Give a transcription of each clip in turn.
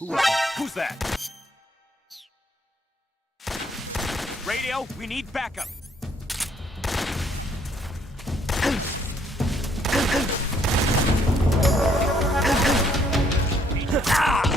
Who's that? Radio, we need backup. Ah!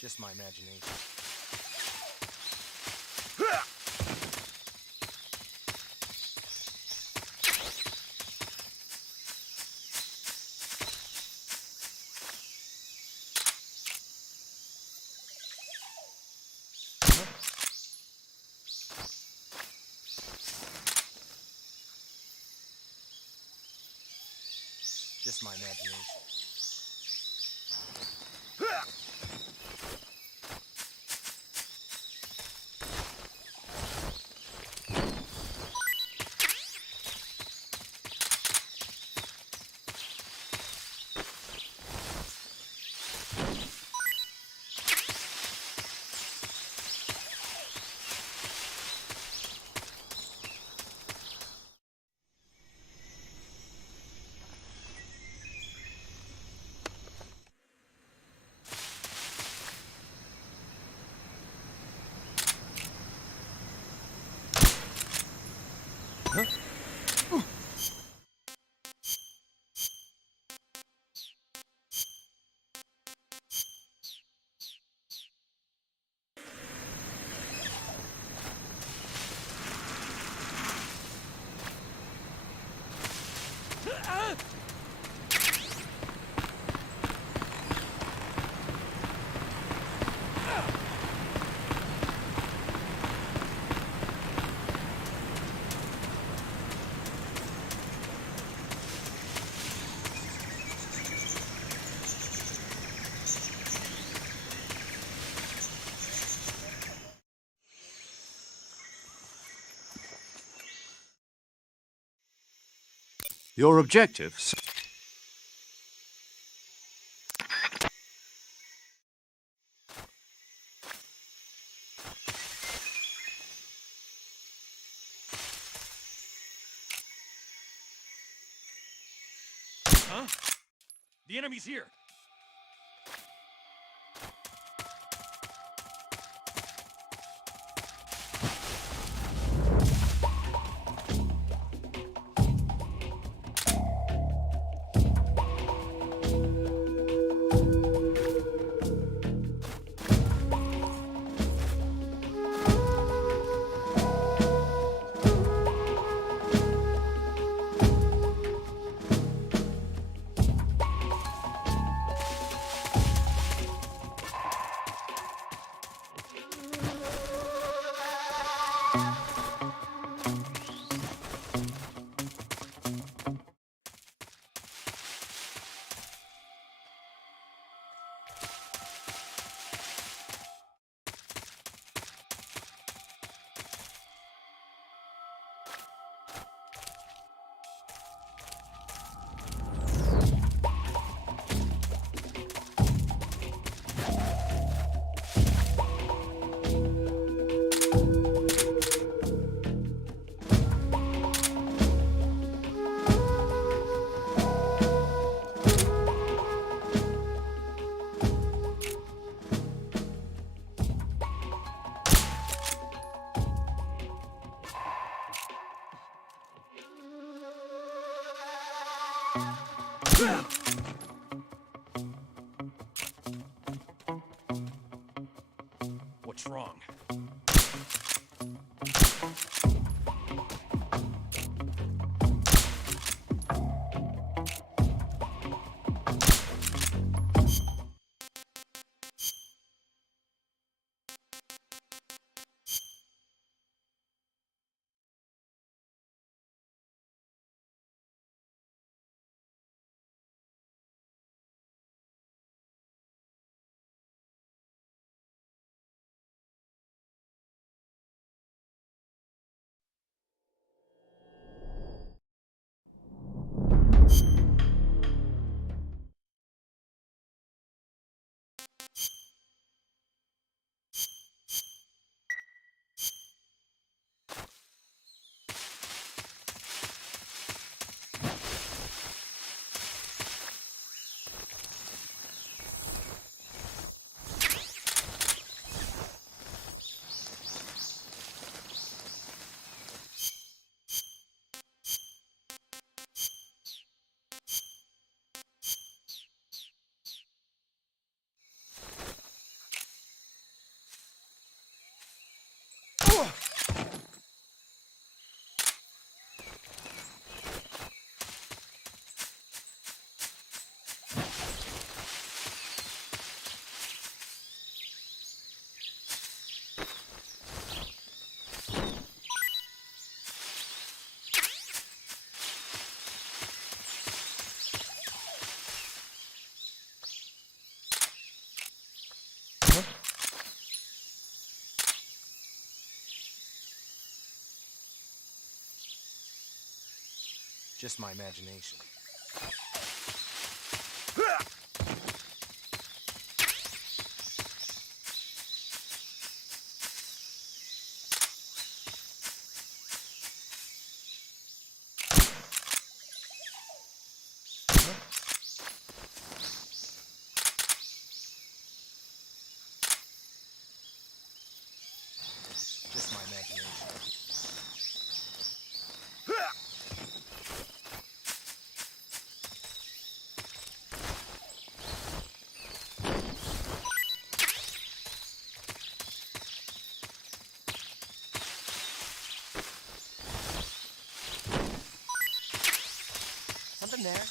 Just my imagination. Just my imagination. Your objectives. Huh? The enemy's here. What's wrong? Just my imagination. Just my imagination. Something there.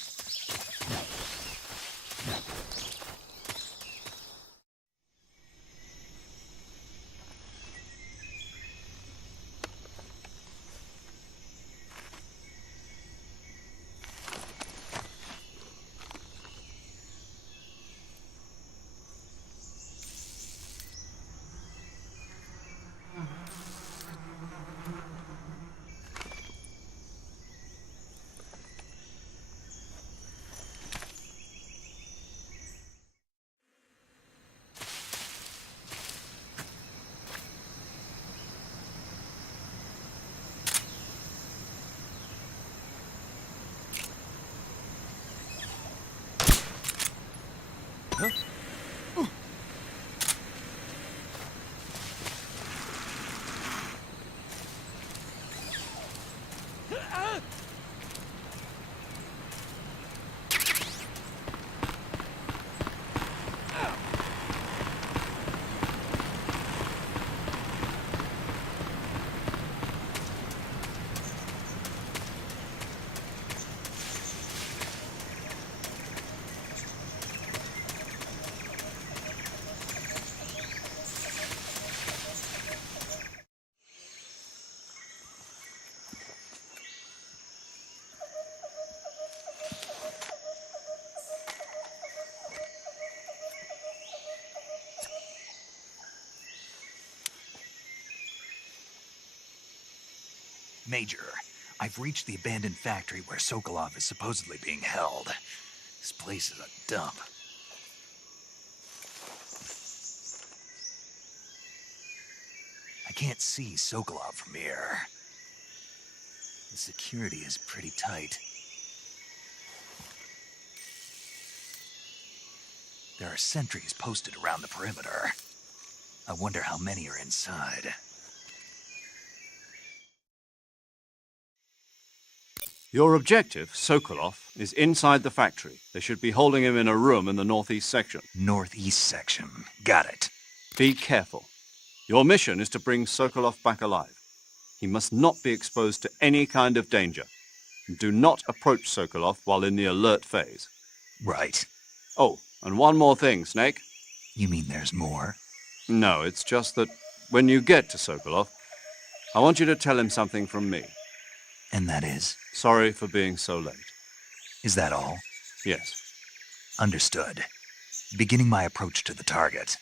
Huh? Major, I've reached the abandoned factory where Sokolov is supposedly being held. This place is a dump. I can't see Sokolov from here. The security is pretty tight. There are sentries posted around the perimeter. I wonder how many are inside. Your objective, Sokolov, is inside the factory. They should be holding him in a room in the northeast section. Northeast section. Got it. Be careful. Your mission is to bring Sokolov back alive. He must not be exposed to any kind of danger. Do not approach Sokolov while in the alert phase. Right. Oh, and one more thing, Snake. You mean there's more? No, it's just that when you get to Sokolov, I want you to tell him something from me. And that is? Sorry for being so late. Is that all? Yes. Understood. Beginning my approach to the target.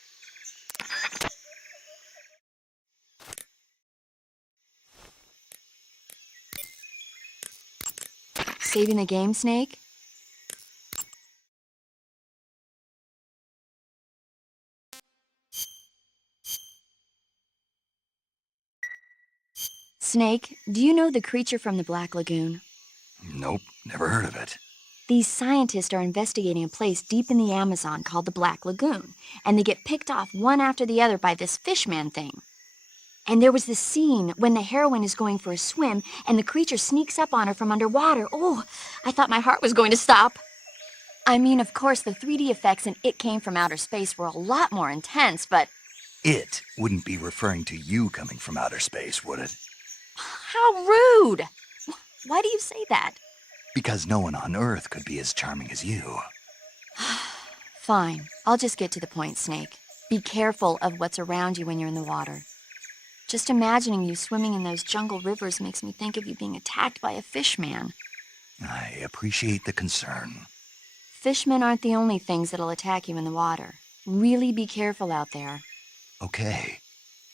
Saving the game, Snake? Snake, do you know the creature from the Black Lagoon? Nope, never heard of it. These scientists are investigating a place deep in the Amazon called the Black Lagoon, and they get picked off one after the other by this fishman thing. And there was this scene when the heroine is going for a swim, and the creature sneaks up on her from underwater. Oh, I thought my heart was going to stop. I mean, of course, the 3D effects in It Came from Outer Space were a lot more intense, but... It wouldn't be referring to you coming from outer space, would it? How rude! Why do you say that? Because no one on Earth could be as charming as you. Fine. I'll just get to the point, Snake. Be careful of what's around you when you're in the water. Just imagining you swimming in those jungle rivers makes me think of you being attacked by a fishman. I appreciate the concern. Fishmen aren't the only things that'll attack you in the water. Really be careful out there. Okay.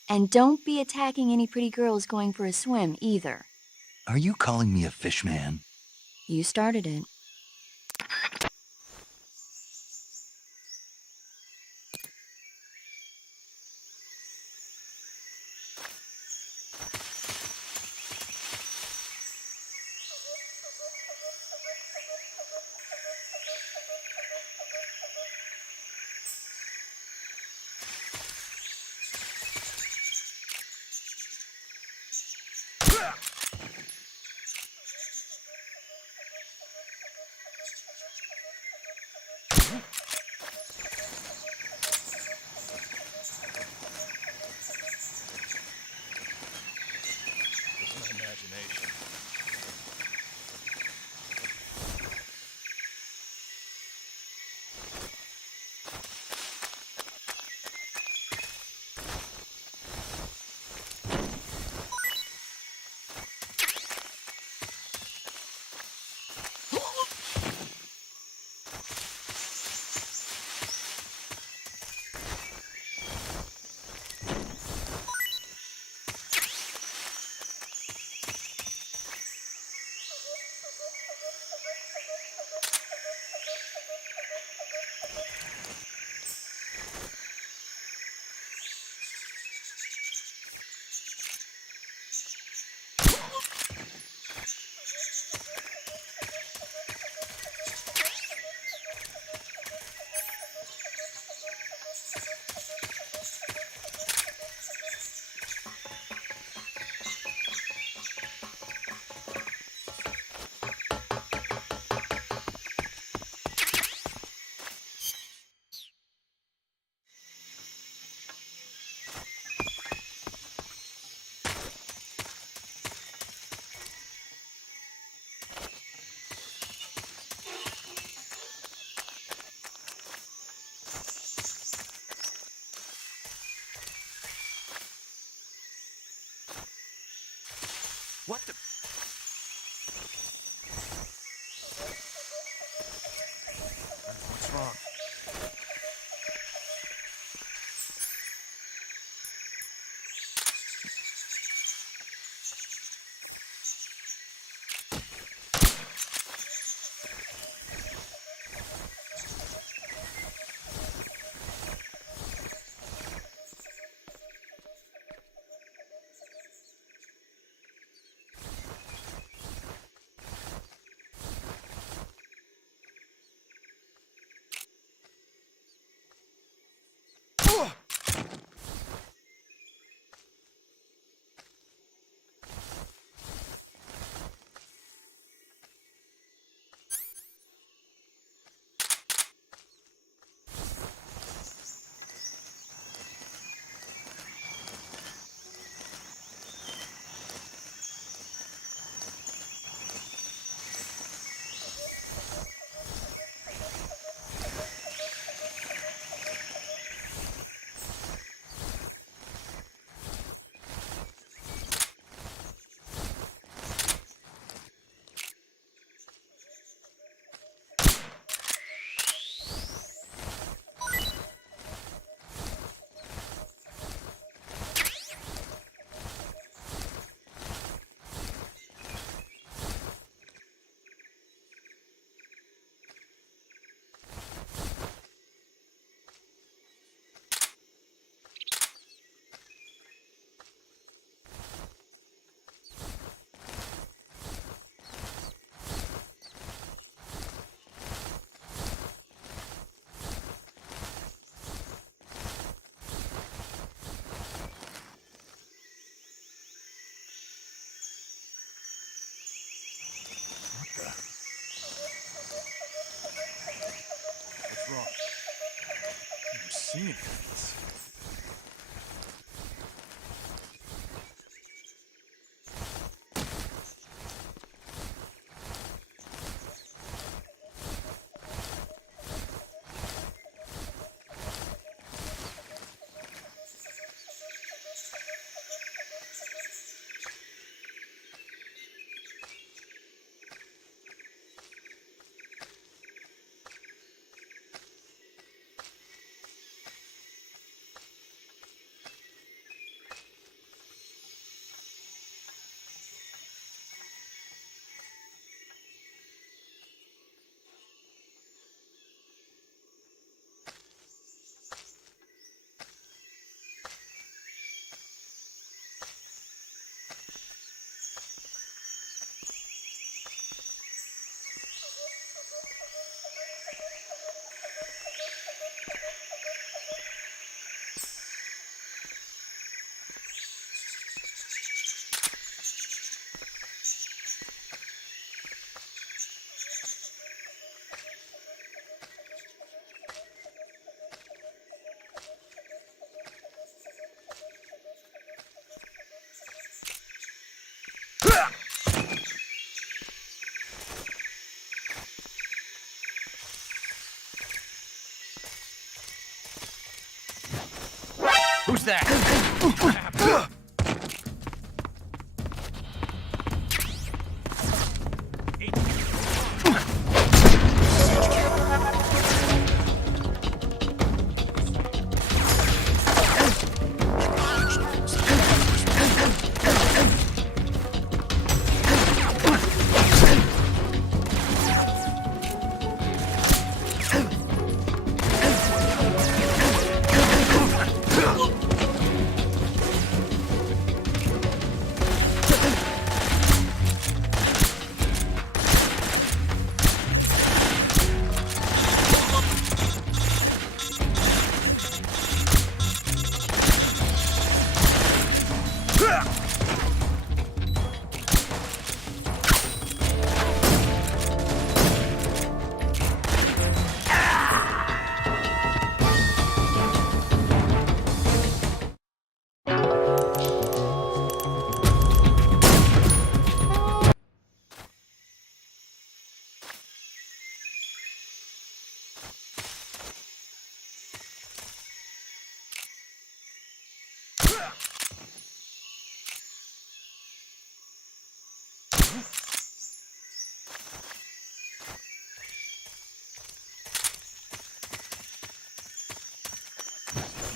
And don't be attacking any pretty girls going for a swim, either. Are you calling me a fishman? You started it. It's my imagination. What the... What's wrong? see any of this. Who's that?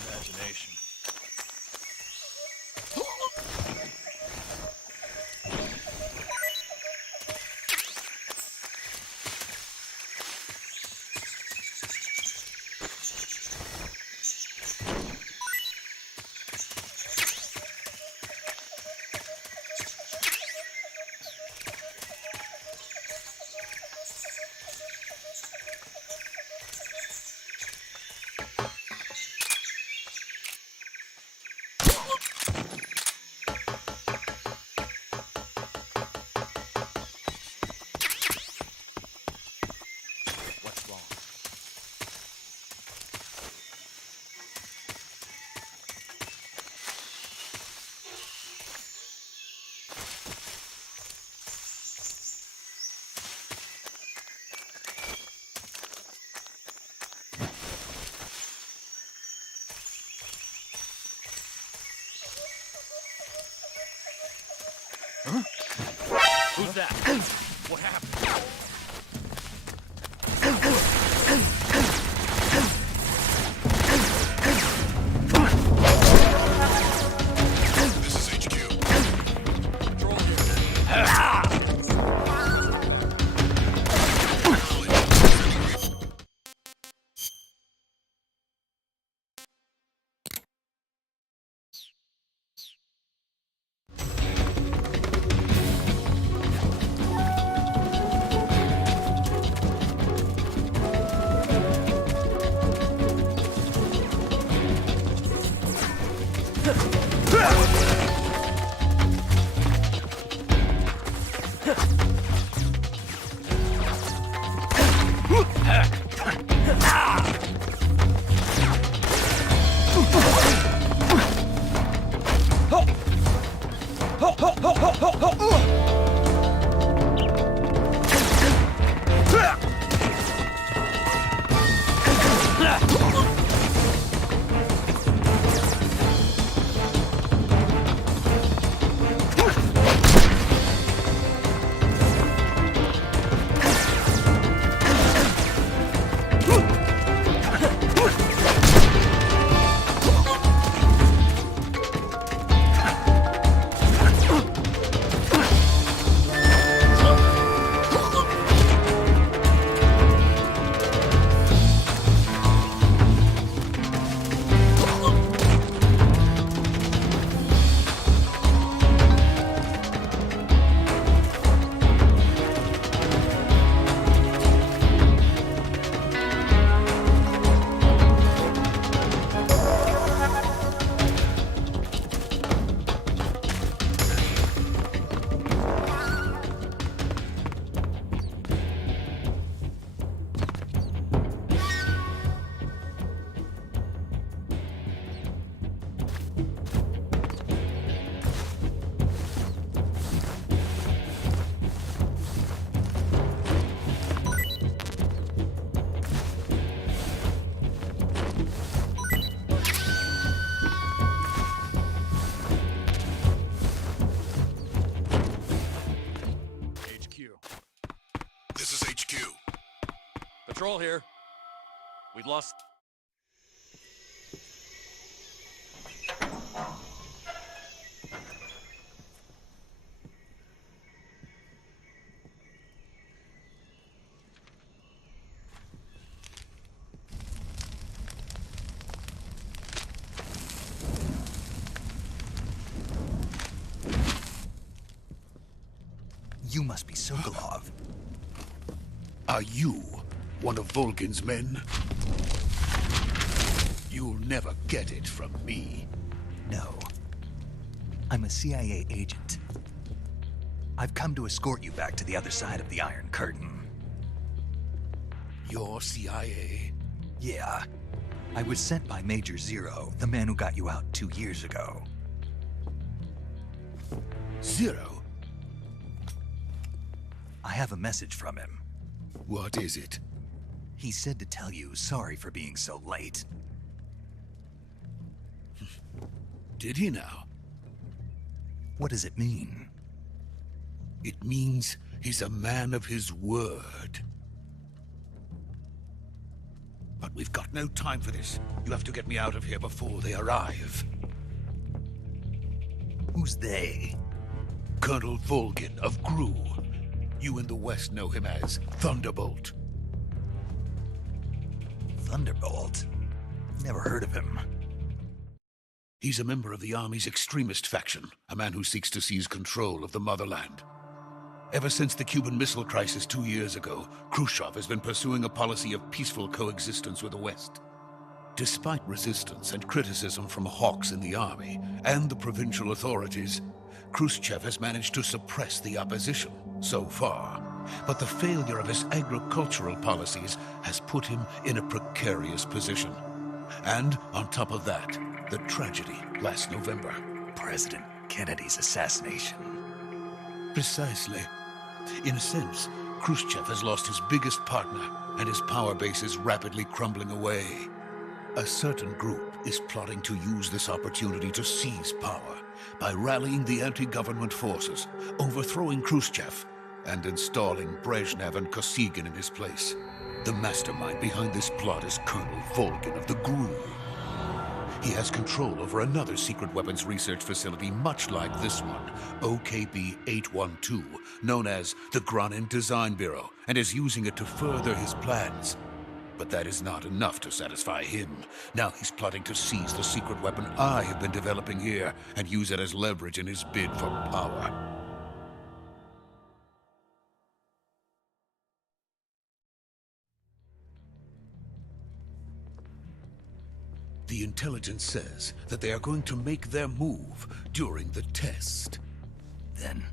Imagination. What's wrong? Who's that? What happened? This is HQ. Control here. Patrol here. We've lost... You must be Sokolov. Are you one of Volgin's men? You'll never get it from me. No. I'm a CIA agent. I've come to escort you back to the other side of the Iron Curtain. You're CIA? Yeah. I was sent by Major Zero, the man who got you out 2 years ago. Zero? I have a message from him. What is it? He said to tell you sorry for being so late. Did he now? What does it mean? It means he's a man of his word. But we've got no time for this. You have to get me out of here before they arrive. Who's they? Colonel Volgin of GRU. You in the West know him as Thunderbolt. Thunderbolt? Never heard of him. He's a member of the Army's extremist faction, a man who seeks to seize control of the motherland. Ever since the Cuban Missile Crisis 2 years ago, Khrushchev has been pursuing a policy of peaceful coexistence with the West. Despite resistance and criticism from hawks in the Army and the provincial authorities, Khrushchev has managed to suppress the opposition so far. But the failure of his agricultural policies has put him in a precarious position. And on top of that, the tragedy last November. President Kennedy's assassination. Precisely. In a sense, Khrushchev has lost his biggest partner, and his power base is rapidly crumbling away. A certain group is plotting to use this opportunity to seize power by rallying the anti-government forces, overthrowing Khrushchev, and installing Brezhnev and Kosygin in his place. The mastermind behind this plot is Colonel Volgin of the GRU. He has control over another secret weapons research facility much like this one, OKB-812, known as the Granin Design Bureau, and is using it to further his plans. But that is not enough to satisfy him. Now he's plotting to seize the secret weapon I have been developing here and use it as leverage in his bid for power. The intelligence says that they are going to make their move during the test. Then,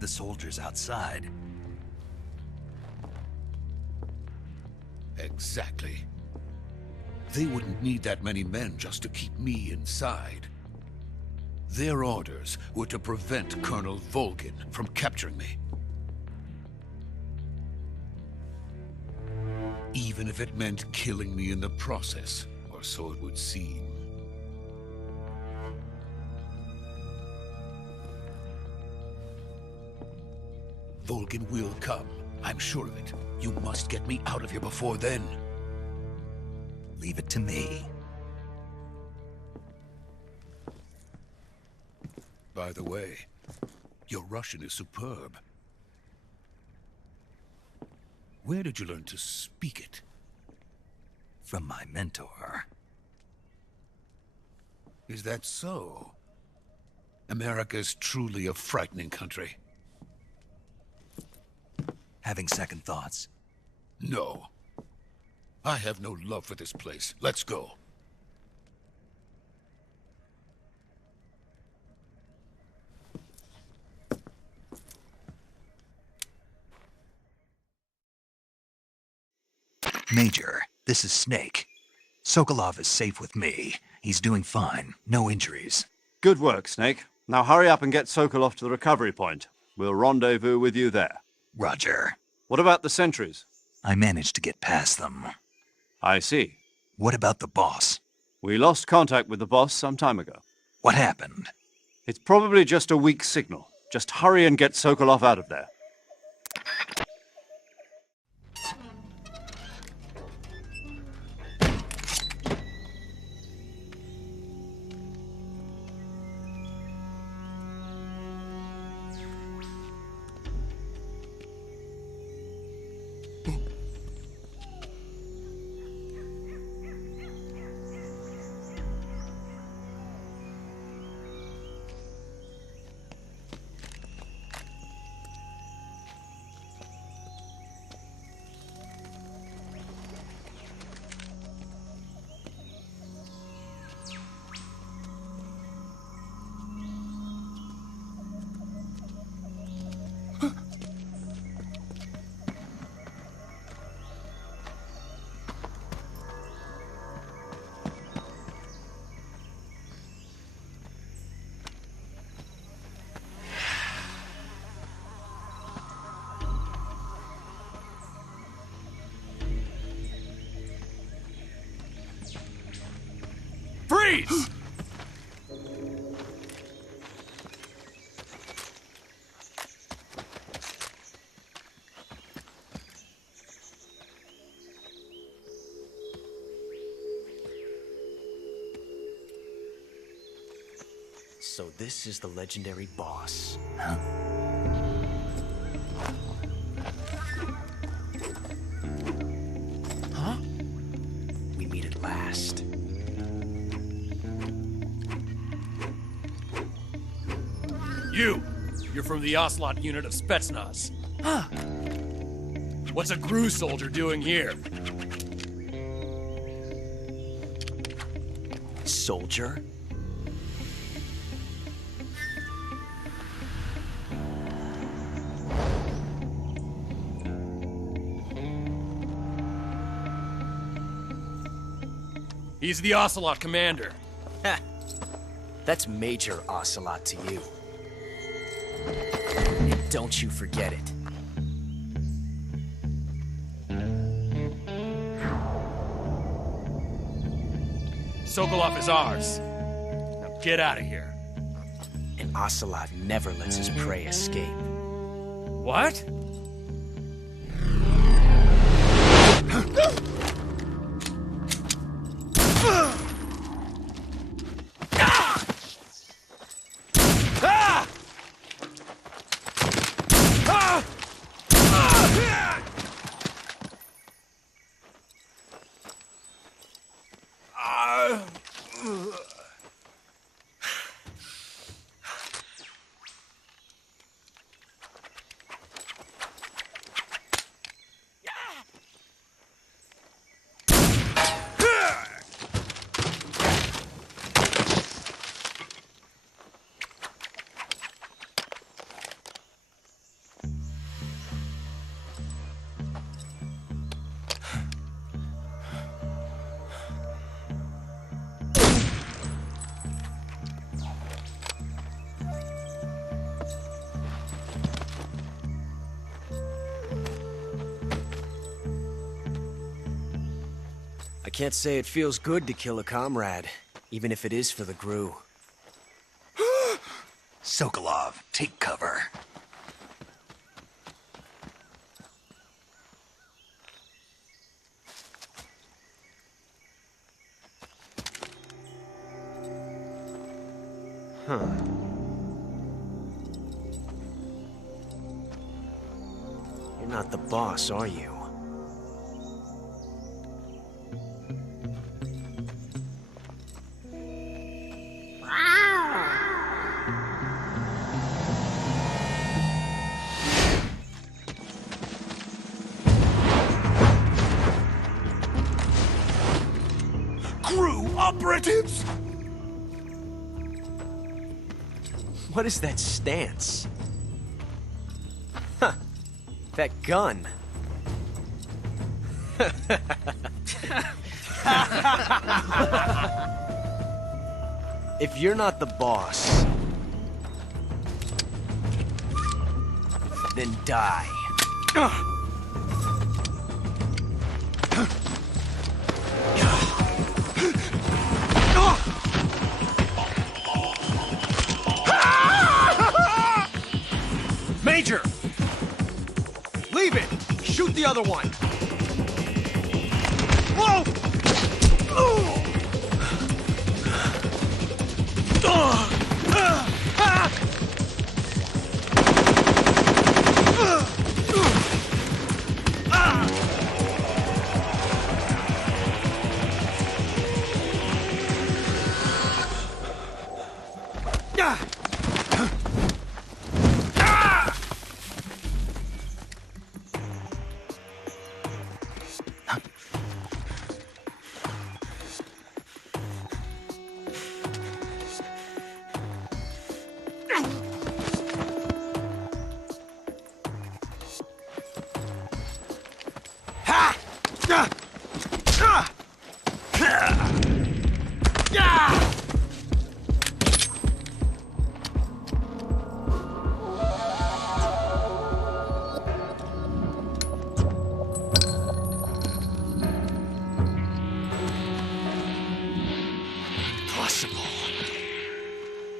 the soldiers outside. Exactly. They wouldn't need that many men just to keep me inside. Their orders were to prevent Colonel Volgin from capturing me. Even if it meant killing me in the process, or so it would seem. Volgin will come. I'm sure of it. You must get me out of here before then. Leave it to me. By the way, your Russian is superb. Where did you learn to speak it? From my mentor. Is that so? America is truly a frightening country. Having second thoughts? No. I have no love for this place. Let's go. Major, this is Snake. Sokolov is safe with me. He's doing fine. No injuries. Good work, Snake. Now hurry up and get Sokolov to the recovery point. We'll rendezvous with you there. Roger. What about the sentries? I managed to get past them. I see. What about the boss? We lost contact with the boss some time ago. What happened? It's probably just a weak signal. Just hurry and get Sokolov out of there. Freeze! So this is the legendary boss. Huh? We meet at last. You're from the Ocelot unit of Spetsnaz. Huh. What's a Gru soldier doing here? Soldier? He's the Ocelot commander. Heh. That's Major Ocelot to you. Don't you forget it. Sokolov is ours. Now get out of here. And Ocelot never lets his prey escape. What? I can't say it feels good to kill a comrade, even if it is for the Gru. Sokolov, take cover. Huh. You're not the boss, are you? Crew operatives! What is that stance? Huh. That gun. If you're not the boss, then die. Major! Leave it! Shoot the other one! Whoa!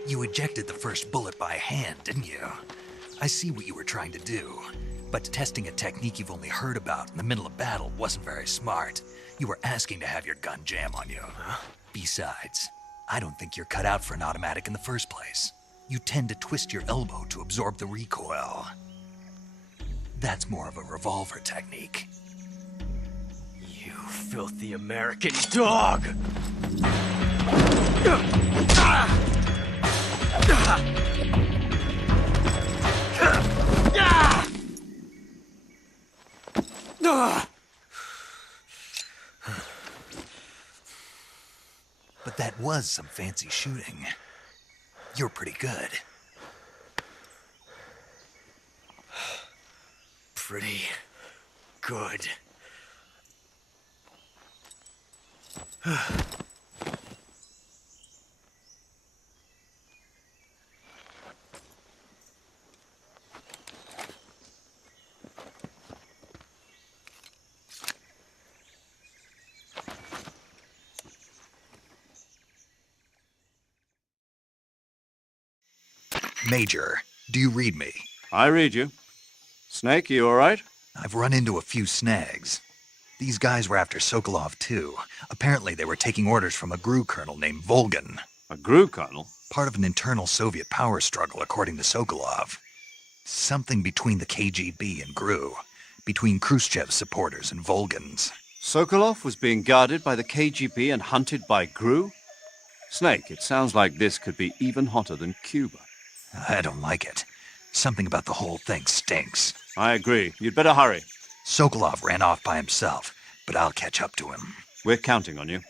You ejected the first bullet by hand, didn't you? I see what you were trying to do, but testing a technique you've only heard about in the middle of battle wasn't very smart. You were asking to have your gun jam on you. Huh? Besides, I don't think you're cut out for an automatic in the first place. You tend to twist your elbow to absorb the recoil. That's more of a revolver technique. You filthy American dog! But that was some fancy shooting. You're pretty good. Pretty good. Major, do you read me? I read you. Snake, you all right? I've run into a few snags. These guys were after Sokolov, too. Apparently they were taking orders from a GRU colonel named Volgin. A GRU colonel? Part of an internal Soviet power struggle, according to Sokolov. Something between the KGB and GRU. Between Khrushchev's supporters and Volgin's. Sokolov was being guarded by the KGB and hunted by GRU? Snake, it sounds like this could be even hotter than Cuba. I don't like it. Something about the whole thing stinks. I agree. You'd better hurry. Sokolov ran off by himself, but I'll catch up to him. We're counting on you.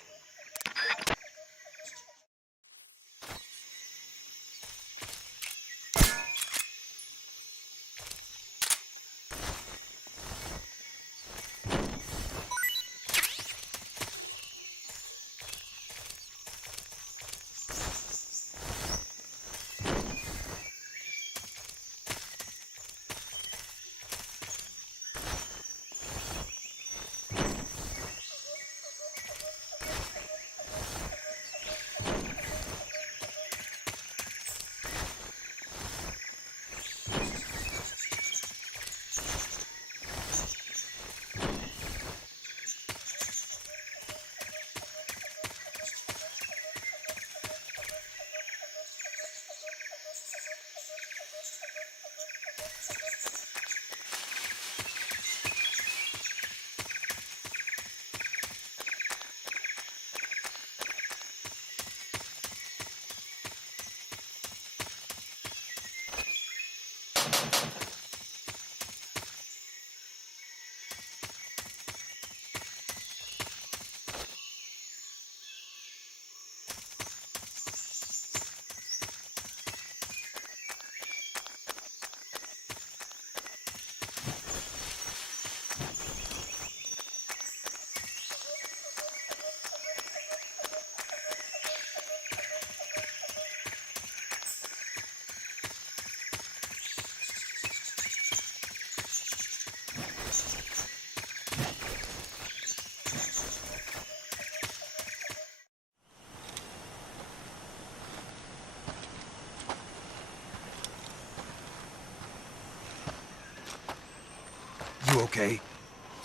You okay?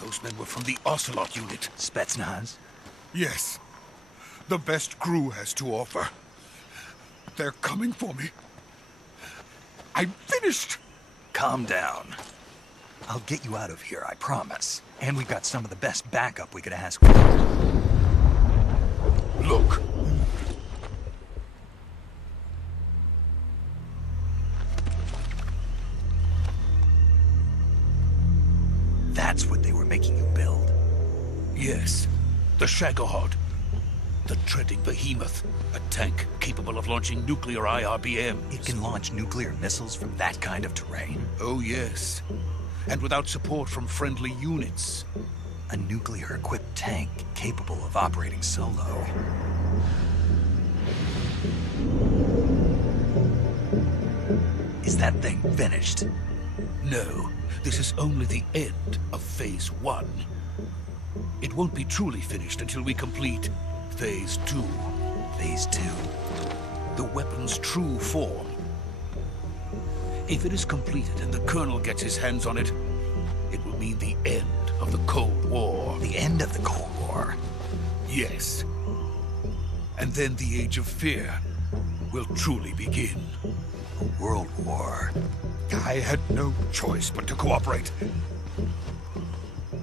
Those men were from the Ocelot unit. Spetsnaz? Yes. The best GRU has to offer. They're coming for me. I'm finished! Calm down. I'll get you out of here, I promise. And we've got some of the best backup we could ask for. Look. That's what they were making you build? Yes. The Shagohod. The treading behemoth. A tank capable of launching nuclear IRBMs. It can launch nuclear missiles from that kind of terrain? Oh, yes. And without support from friendly units. A nuclear-equipped tank capable of operating solo. Is that thing finished? No, this is only the end of Phase 1. It won't be truly finished until we complete Phase 2. Phase 2? the weapon's true form. If it is completed and the Colonel gets his hands on it, it will mean the end of the Cold War. The end of the Cold War? Yes. And then the Age of Fear will truly begin. A world war. I had no choice but to cooperate.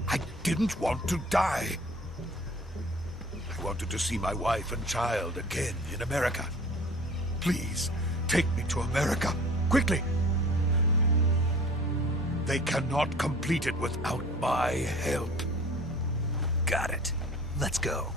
I didn't want to die. I wanted to see my wife and child again in America. Please, take me to America, quickly. They cannot complete it without my help. Got it. Let's go.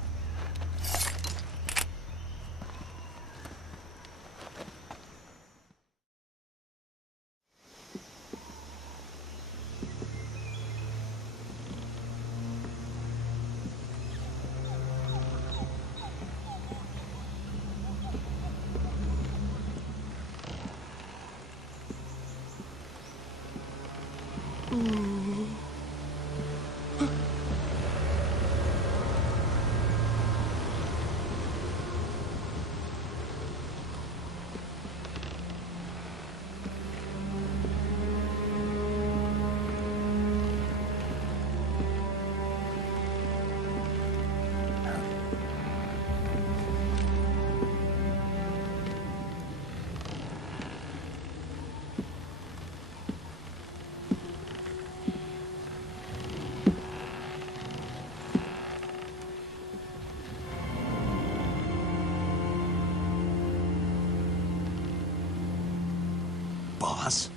Boss?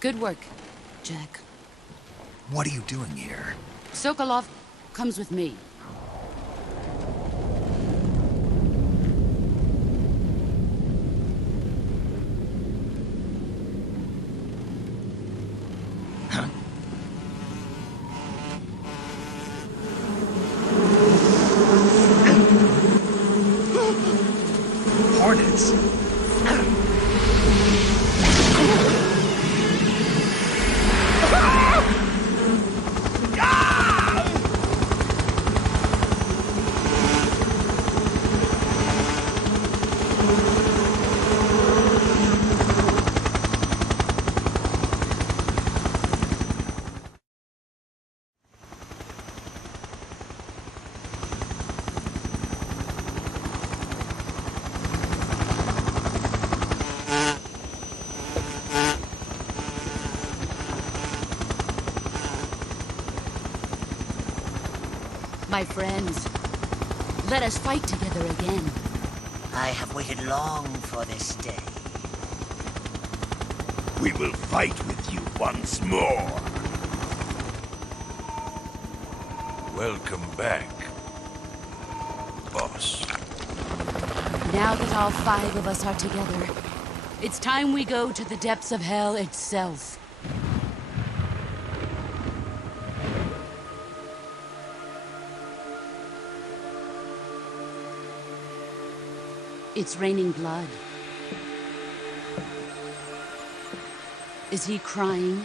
Good work, Jack. What are you doing here? Sokolov comes with me. Hornets? My friends, let us fight together again. I have waited long for this day. We will fight with you once more. Welcome back, boss. Now that all 5 of us are together, it's time we go to the depths of hell itself. It's raining blood. Is he crying?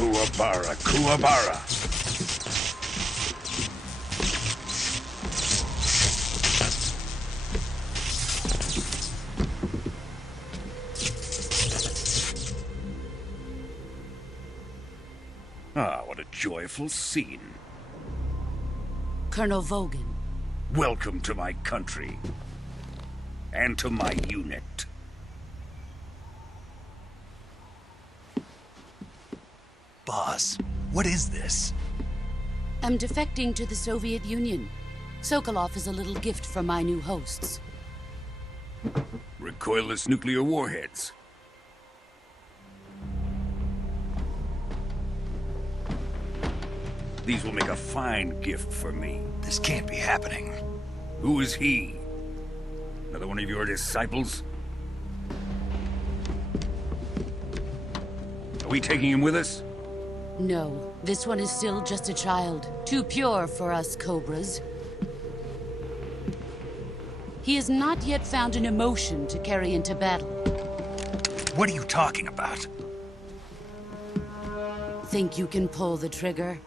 Kuwabara, Kuwabara. Ah, what a joyful scene. Colonel Vogan. Welcome to my country. And to my unit. Boss, what is this? I'm defecting to the Soviet Union. Sokolov is a little gift from my new hosts. Recoilless nuclear warheads. These will make a fine gift for me. This can't be happening. Who is he? Another one of your disciples? Are we taking him with us? No, this one is still just a child. Too pure for us Cobras. He has not yet found an emotion to carry into battle. What are you talking about? Think you can pull the trigger?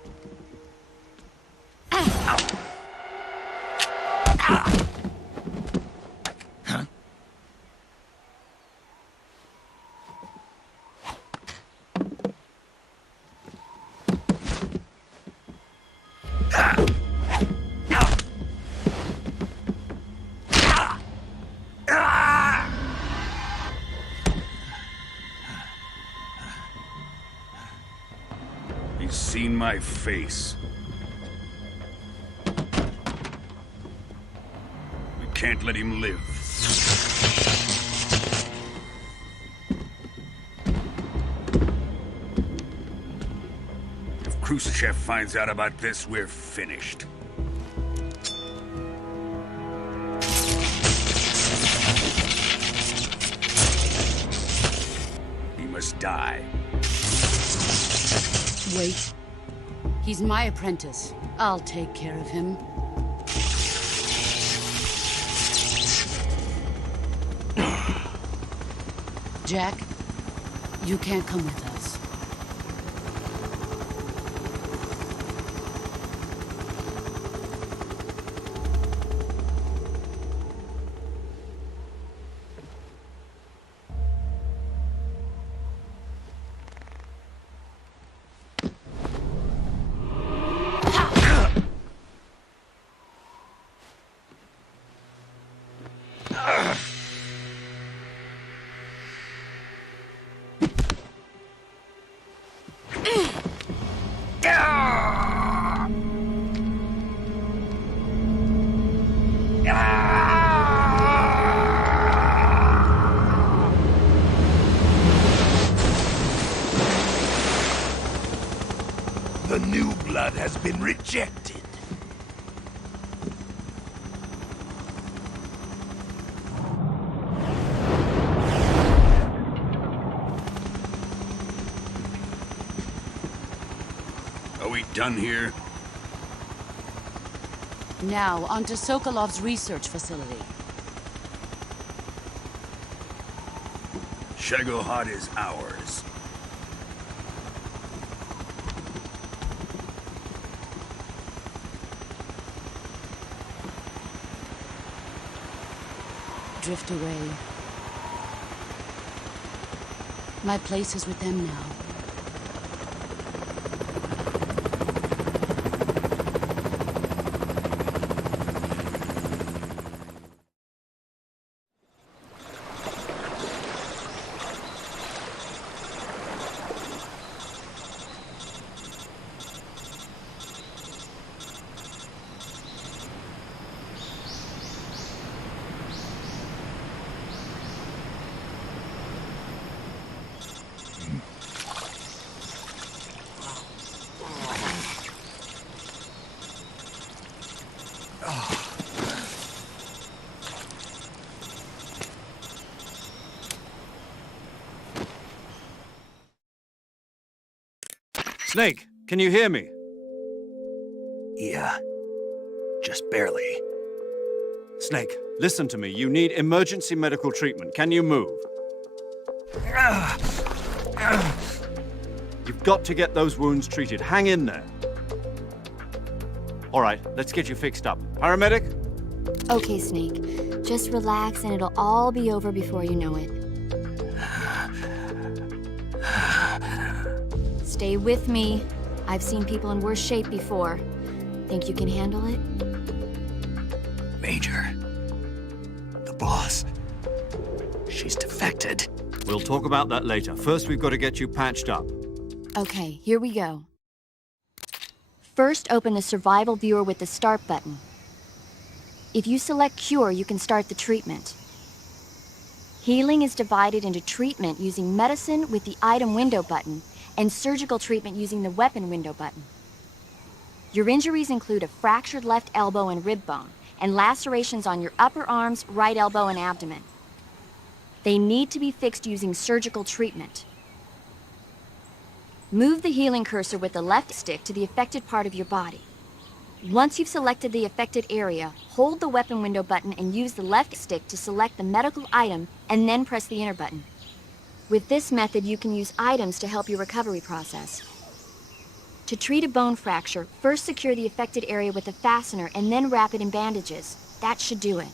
He's seen my face. We can't let him live. If Khrushchev finds out about this, we're finished. He must die. Wait. He's my apprentice. I'll take care of him. Jack, you can't come with us. The new blood has been rejected. Are we done here? Now, onto Sokolov's research facility. Shagohod is ours. Drift away. My place is with them now. Snake, can you hear me? Yeah. Just barely. Snake, listen to me. You need emergency medical treatment. Can you move? You've got to get those wounds treated. Hang in there. All right, let's get you fixed up. Paramedic? Okay, Snake. Just relax and it'll all be over before you know it. Stay with me. I've seen people in worse shape before. Think you can handle it? Major. The boss. She's defected. We'll talk about that later. First, we've got to get you patched up. Okay, here we go. First, open the survival viewer with the start button. If you select cure, you can start the treatment. Healing is divided into treatment using medicine with the item window button and surgical treatment using the weapon window button. Your injuries include a fractured left elbow and rib bone, and lacerations on your upper arms, right elbow, and abdomen. They need to be fixed using surgical treatment. Move the healing cursor with the left stick to the affected part of your body. Once you've selected the affected area, hold the weapon window button and use the left stick to select the medical item and then press the enter button. With this method, you can use items to help your recovery process. To treat a bone fracture, first secure the affected area with a fastener and then wrap it in bandages. That should do it.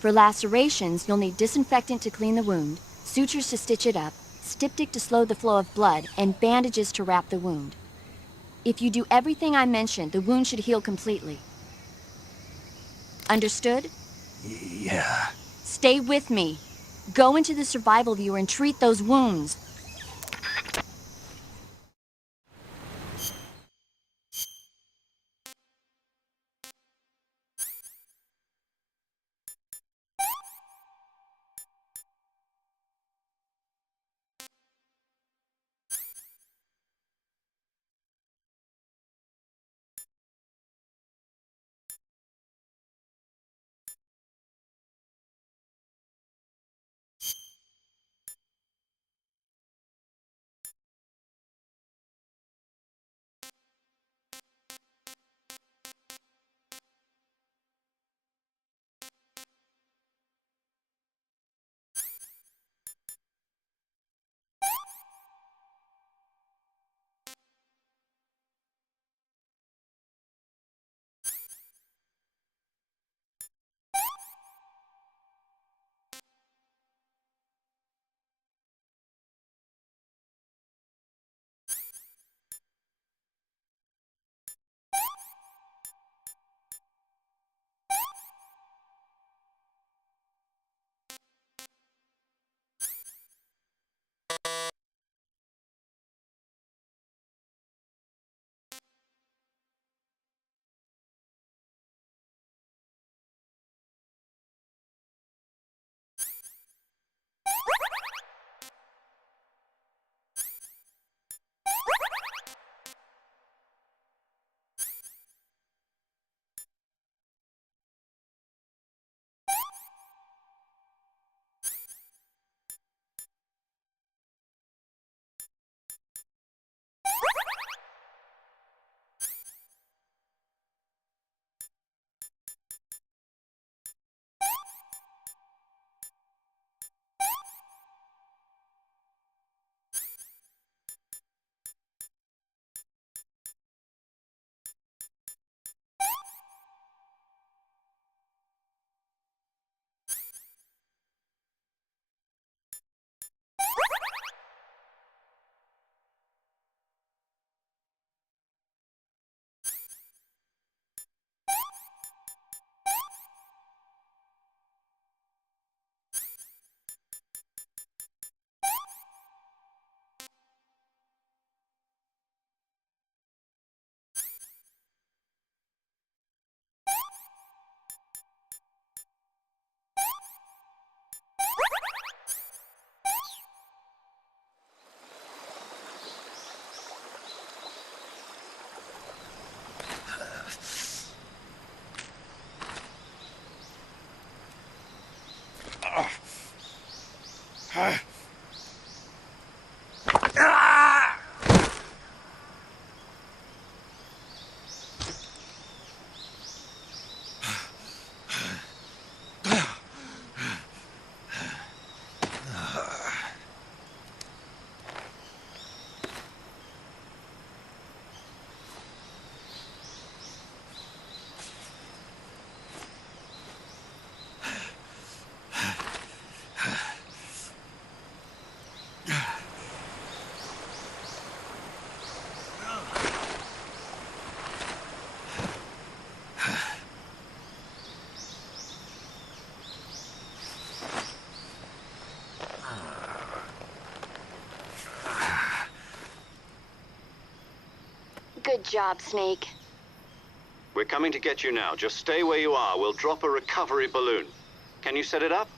For lacerations, you'll need disinfectant to clean the wound, sutures to stitch it up, styptic to slow the flow of blood, and bandages to wrap the wound. If you do everything I mentioned, the wound should heal completely. Understood? Yeah. Stay with me. Go into the survival viewer and treat those wounds. Good job, Snake. We're coming to get you now. Just stay where you are. We'll drop a recovery balloon. Can you set it up?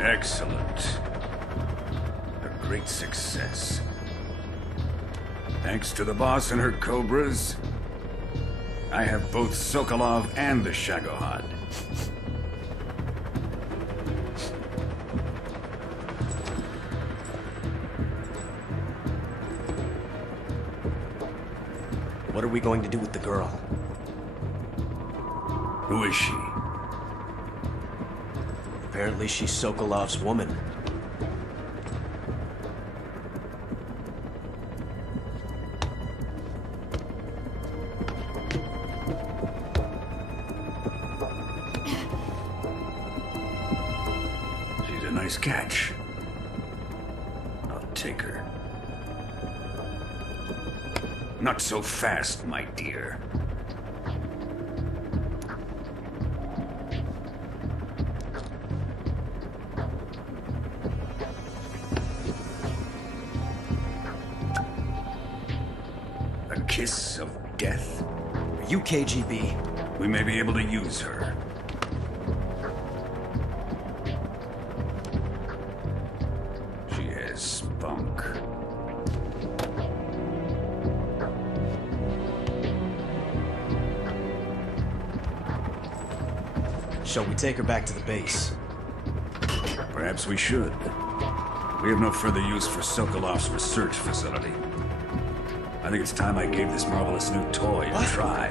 Excellent. A great success. Thanks to the boss and her cobras, I have both Sokolov and the Shagohod. What are we going to do with the girl? Who is she? Apparently she's Sokolov's woman. She's a nice catch. I'll take her. Not so fast, my dear. A kiss of death. Are you KGB? We may be able to use her. She has spunk. Shall we take her back to the base? Perhaps we should. We have no further use for Sokolov's research facility. I think it's time I gave this marvelous new toy a try.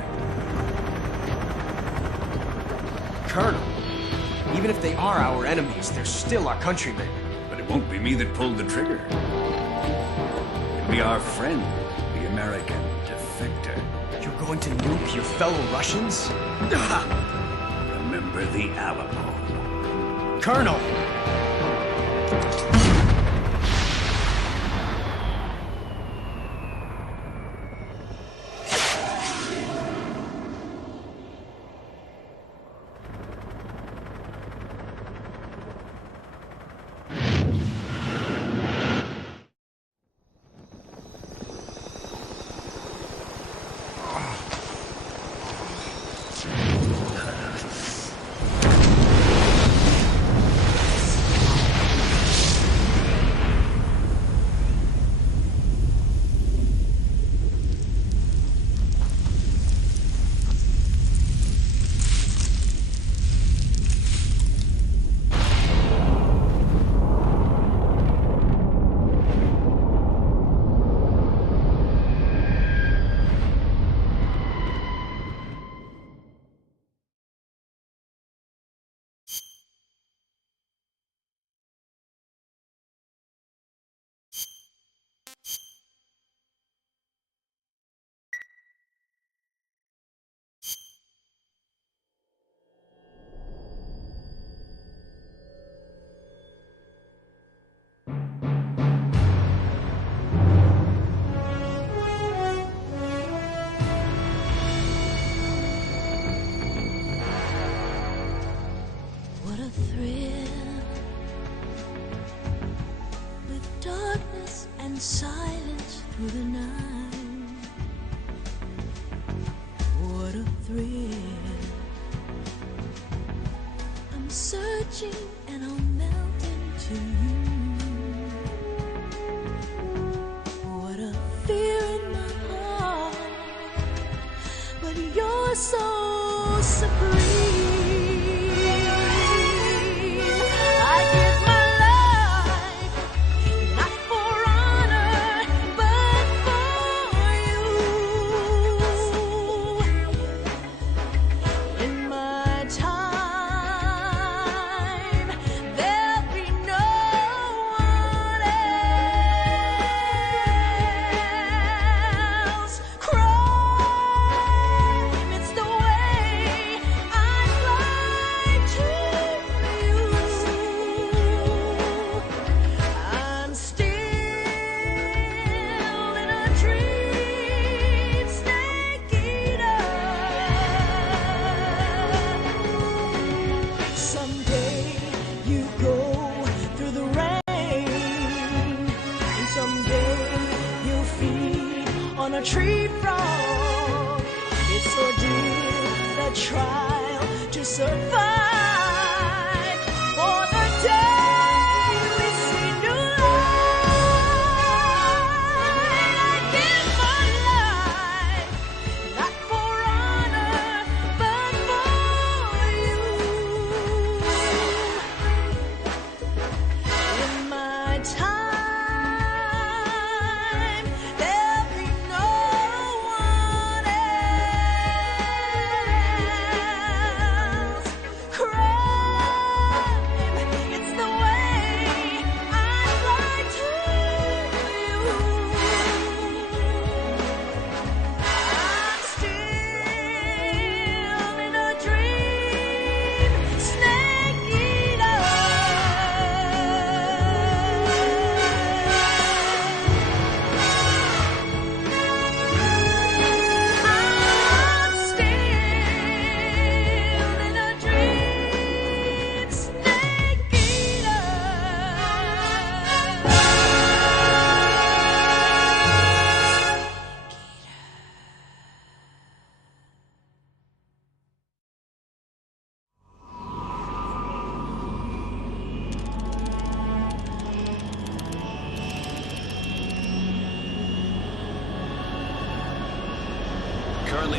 Colonel, even if they are our enemies, they're still our countrymen. But it won't be me that pulled the trigger. It'll be our friend, the American defector. You're going to nuke your fellow Russians? Remember the Alamo. Colonel! What a thrill, with darkness and silence through the night. What a thrill, I'm searching and I'll melt into you. What a fear in my heart, but you're so supreme. It's the way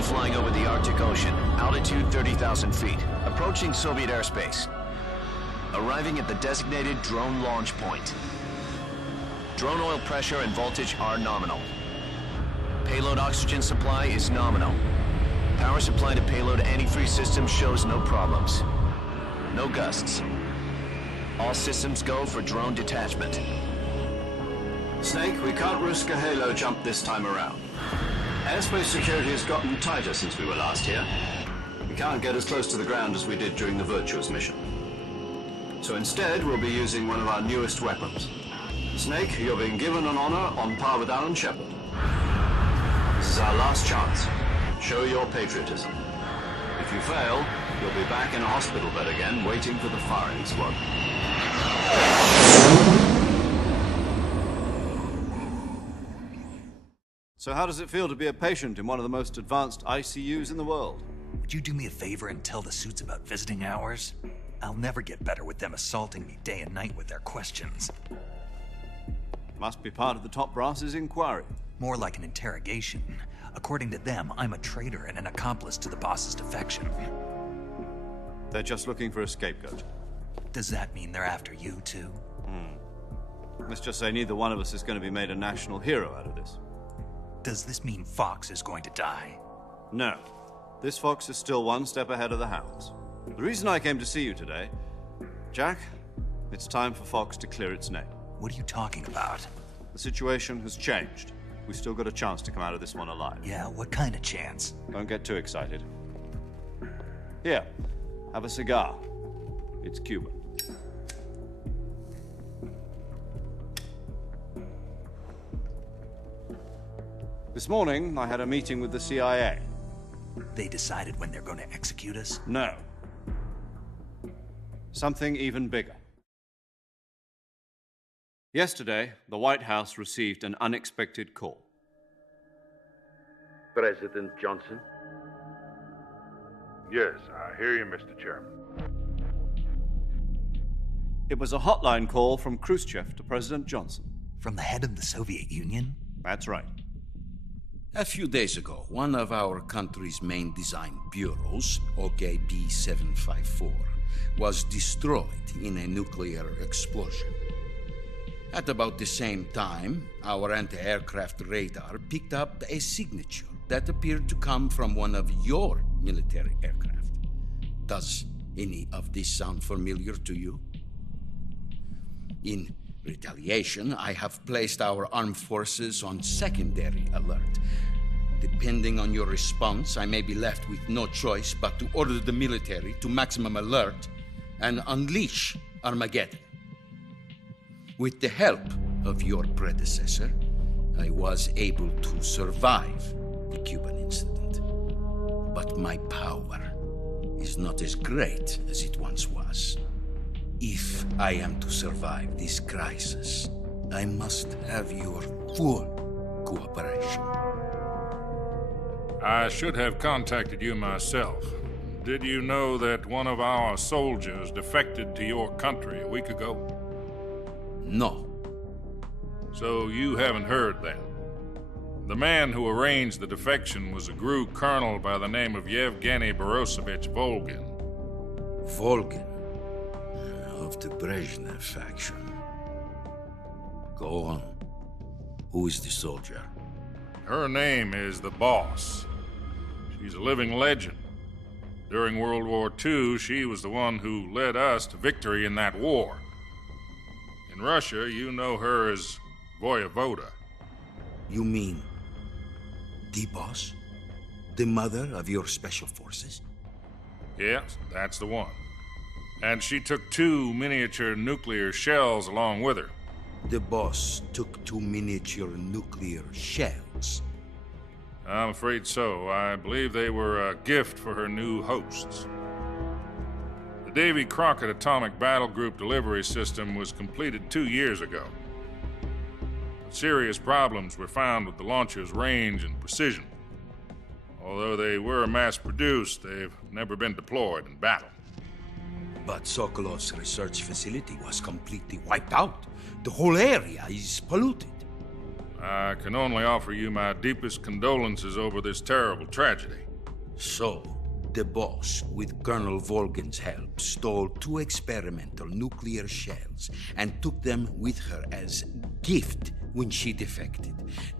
currently flying over the Arctic Ocean, altitude 30,000 feet, approaching Soviet airspace. Arriving at the designated drone launch point. Drone oil pressure and voltage are nominal. Payload oxygen supply is nominal. Power supply to payload antifreeze system shows no problems. No gusts. All systems go for drone detachment. Snake, we can't risk a halo jump this time around. Airspace security has gotten tighter since we were last here. We can't get as close to the ground as we did during the Virtuous mission. So instead, we'll be using one of our newest weapons. Snake, you're being given an honor on par with Alan Shepard. This is our last chance. Show your patriotism. If you fail, you'll be back in a hospital bed again, waiting for the firing squad. So how does it feel to be a patient in one of the most advanced ICUs in the world? Would you do me a favor and tell the suits about visiting hours? I'll never get better with them assaulting me day and night with their questions. Must be part of the top brass's inquiry. More like an interrogation. According to them, I'm a traitor and an accomplice to the boss's defection. They're just looking for a scapegoat. Does that mean they're after you, too? Let's just say neither one of us is going to be made a national hero out of this. Does this mean Fox is going to die? No. This fox is still one step ahead of the hounds. The reason I came to see you today, Jack, it's time for Fox to clear its name. What are you talking about? The situation has changed. We've still got a chance to come out of this one alive. Yeah, what kind of chance? Don't get too excited. Here, have a cigar. It's Cuban. This morning, I had a meeting with the CIA. They decided when they're going to execute us? No. Something even bigger. Yesterday, the White House received an unexpected call. President Johnson? Yes, I hear you, Mr. Chairman. It was a hotline call from Khrushchev to President Johnson. From the head of the Soviet Union? That's right. A few days ago, one of our country's main design bureaus, OKB 754, was destroyed in a nuclear explosion. At about the same time, our anti-aircraft radar picked up a signature that appeared to come from one of your military aircraft. Does any of this sound familiar to you? In retaliation, I have placed our armed forces on secondary alert. Depending on your response, I may be left with no choice but to order the military to maximum alert and unleash Armageddon. With the help of your predecessor, I was able to survive the Cuban incident. But my power is not as great as it once was. If I am to survive this crisis, I must have your full cooperation. I should have contacted you myself. Did you know that one of our soldiers defected to your country a week ago? No. So you haven't heard then? The man who arranged the defection was a GRU colonel by the name of Yevgeny Borosovich Volgin. Volgin? Of the Brezhnev faction. Go on. Who is the soldier? Her name is the Boss. She's a living legend. During World War II, she was the one who led us to victory in that war. In Russia, you know her as Voyevoda. You mean the Boss? The mother of your special forces? Yes, that's the one. And she took 2 miniature nuclear shells along with her. The Boss took 2 miniature nuclear shells? I'm afraid so. I believe they were a gift for her new hosts. The Davy Crockett Atomic Battle Group delivery system was completed 2 years ago. But serious problems were found with the launcher's range and precision. Although they were mass-produced, they've never been deployed in battle. But Sokolov's research facility was completely wiped out. The whole area is polluted. I can only offer you my deepest condolences over this terrible tragedy. So, the boss, with Colonel Volgin's help, stole 2 experimental nuclear shells and took them with her as gift when she defected.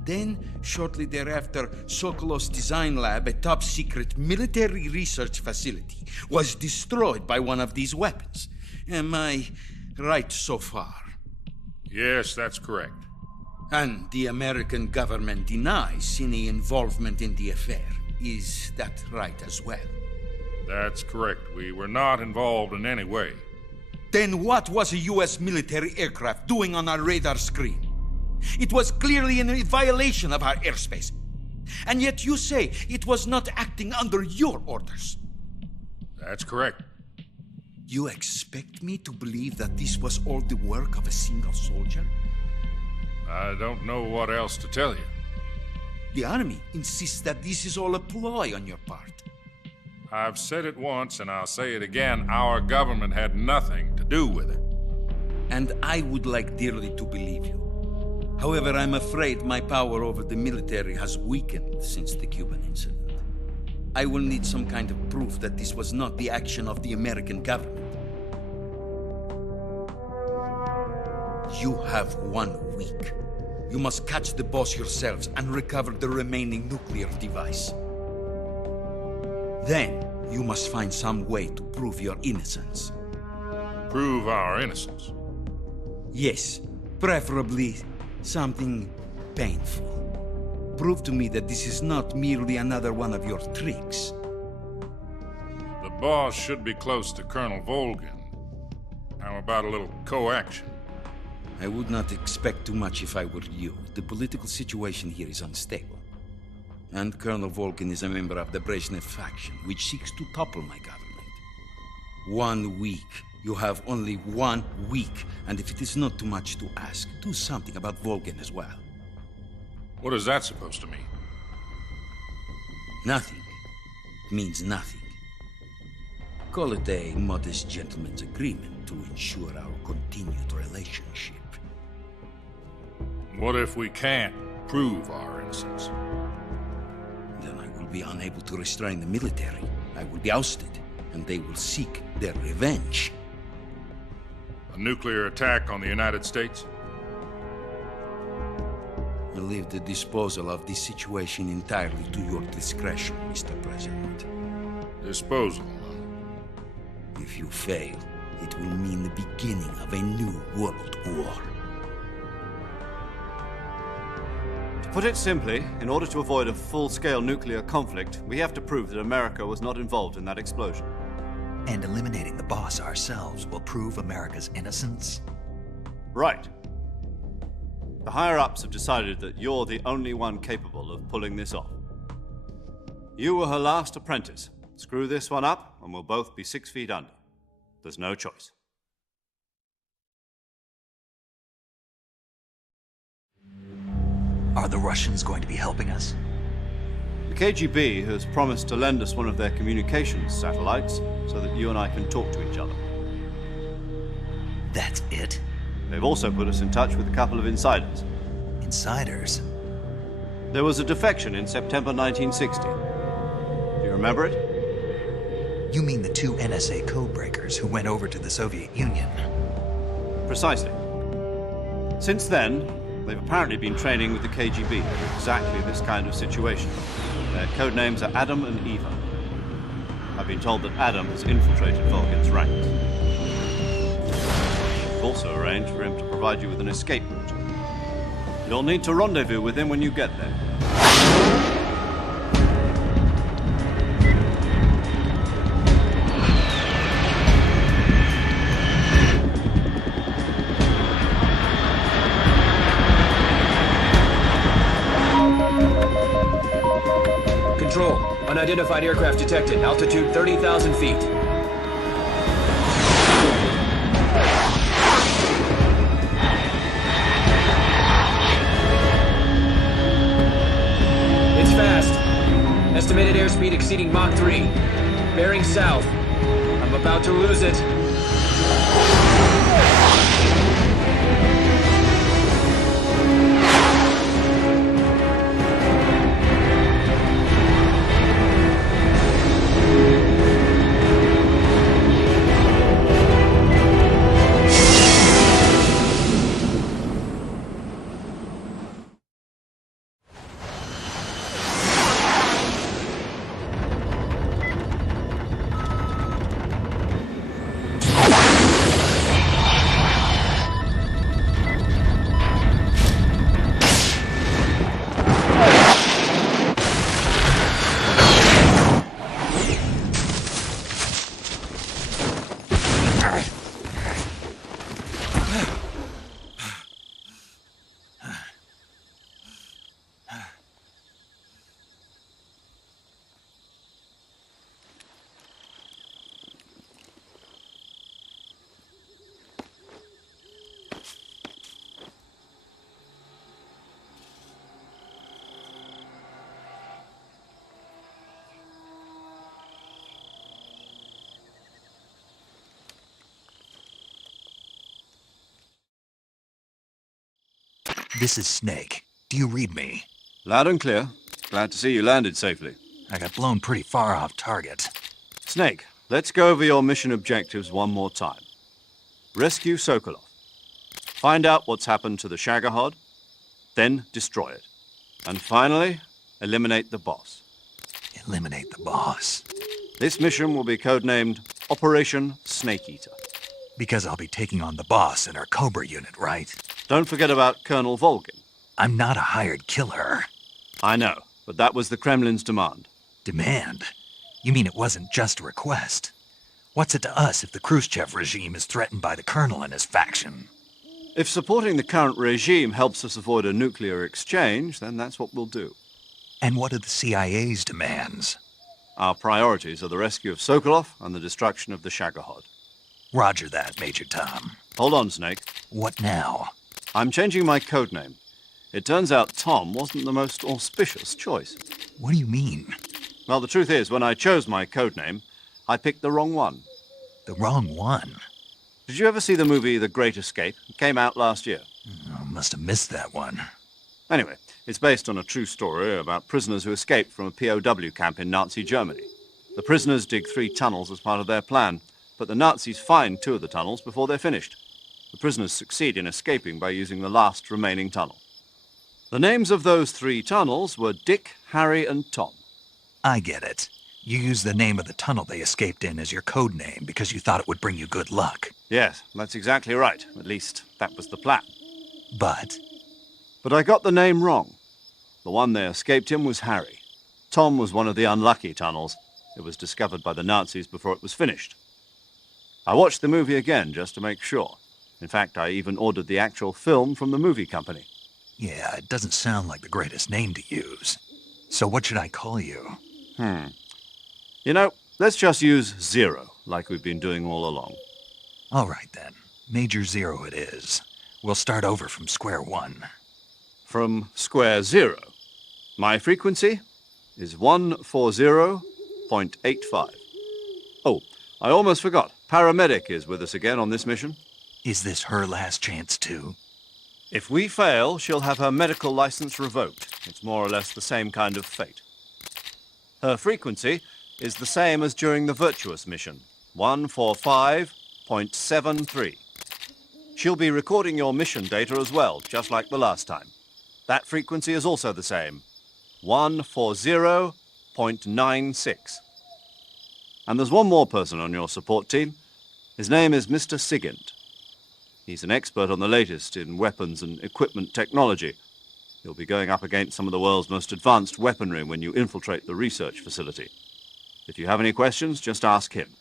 Then, shortly thereafter, Sokolov's design lab, a top-secret military research facility, was destroyed by one of these weapons. Am I right so far? Yes, that's correct. And the American government denies any involvement in the affair. Is that right as well? That's correct. We were not involved in any way. Then what was a U.S. military aircraft doing on our radar screen? It was clearly in violation of our airspace. And yet you say it was not acting under your orders. That's correct. You expect me to believe that this was all the work of a single soldier? I don't know what else to tell you. The army insists that this is all a ploy on your part. I've said it once and I'll say it again. Our government had nothing to do with it. And I would like dearly to believe you. However, I'm afraid my power over the military has weakened since the Cuban incident. I will need some kind of proof that this was not the action of the American government. You have 1 week. You must catch the boss yourselves and recover the remaining nuclear device. Then, you must find some way to prove your innocence. Prove our innocence? Yes, preferably something painful. Prove to me that this is not merely another one of your tricks. The boss should be close to Colonel Volgin. How about a little coaction? I would not expect too much if I were you. The political situation here is unstable. And Colonel Volgin is a member of the Brezhnev faction, which seeks to topple my government. 1 week. You have only 1 week, and if it is not too much to ask, do something about Volgin as well. What is that supposed to mean? Nothing. It means nothing. Call it a modest gentleman's agreement to ensure our continued relationship. What if we can't prove our innocence? Then I will be unable to restrain the military. I will be ousted, and they will seek their revenge. A nuclear attack on the United States? I leave the disposal of this situation entirely to your discretion, Mr. President. Disposal? If you fail, it will mean the beginning of a new world war. To put it simply, in order to avoid a full-scale nuclear conflict, we have to prove that America was not involved in that explosion. And eliminating the boss ourselves will prove America's innocence? Right. The higher-ups have decided that you're the only one capable of pulling this off. You were her last apprentice. Screw this one up, and we'll both be 6 feet under. There's no choice. Are the Russians going to be helping us? The KGB has promised to lend us one of their communications satellites so that you and I can talk to each other. That's it? They've also put us in touch with a couple of insiders. Insiders? There was a defection in September 1960. Do you remember it? You mean the 2 NSA codebreakers who went over to the Soviet Union? Precisely. Since then, they've apparently been training with the KGB for exactly this kind of situation. Their code names are Adam and Eva. I've been told that Adam has infiltrated Volgin's ranks. I've also arranged for him to provide you with an escape route. You'll need to rendezvous with him when you get there. Control. Unidentified aircraft detected. Altitude 30,000 feet. It's fast. Estimated airspeed exceeding Mach 3. Bearing south. I'm about to lose it. This is Snake. Do you read me? Loud and clear. Glad to see you landed safely. I got blown pretty far off target. Snake, let's go over your mission objectives one more time. Rescue Sokolov. Find out what's happened to the Shagohod, then destroy it. And finally, eliminate the boss. Eliminate the boss? This mission will be codenamed Operation Snake Eater. Because I'll be taking on the boss in our Cobra unit, right? Don't forget about Colonel Volgin. I'm not a hired killer. I know, but that was the Kremlin's demand. Demand? You mean it wasn't just a request? What's it to us if the Khrushchev regime is threatened by the Colonel and his faction? If supporting the current regime helps us avoid a nuclear exchange, then that's what we'll do. And what are the CIA's demands? Our priorities are the rescue of Sokolov and the destruction of the Shagohod. Roger that, Major Tom. Hold on, Snake. What now? I'm changing my codename. It turns out Tom wasn't the most auspicious choice. What do you mean? Well, the truth is, when I chose my codename, I picked the wrong one. The wrong one? Did you ever see the movie The Great Escape? It came out last year. Oh, must have missed that one. Anyway, it's based on a true story about prisoners who escaped from a POW camp in Nazi Germany. The prisoners dig 3 tunnels as part of their plan, but the Nazis find 2 of the tunnels before they're finished. The prisoners succeed in escaping by using the last remaining tunnel. The names of those 3 tunnels were Dick, Harry, and Tom. I get it. You used the name of the tunnel they escaped in as your code name because you thought it would bring you good luck. Yes, that's exactly right. At least, that was the plan. But I got the name wrong. The one they escaped in was Harry. Tom was one of the unlucky tunnels. It was discovered by the Nazis before it was finished. I watched the movie again just to make sure. In fact, I even ordered the actual film from the movie company. Yeah, it doesn't sound like the greatest name to use. So what should I call you? You know, let's just use Zero, like we've been doing all along. All right, then. Major Zero it is. We'll start over from square one. From square zero. My frequency is 140.85. Oh, I almost forgot. Paramedic is with us again on this mission. Is this her last chance, too? If we fail, she'll have her medical license revoked. It's more or less the same kind of fate. Her frequency is the same as during the Virtuous mission, 145.73. She'll be recording your mission data as well, just like the last time. That frequency is also the same, 140.96. And there's one more person on your support team. His name is Mr. Sigint. He's an expert on the latest in weapons and equipment technology. You'll be going up against some of the world's most advanced weaponry when you infiltrate the research facility. If you have any questions, just ask him.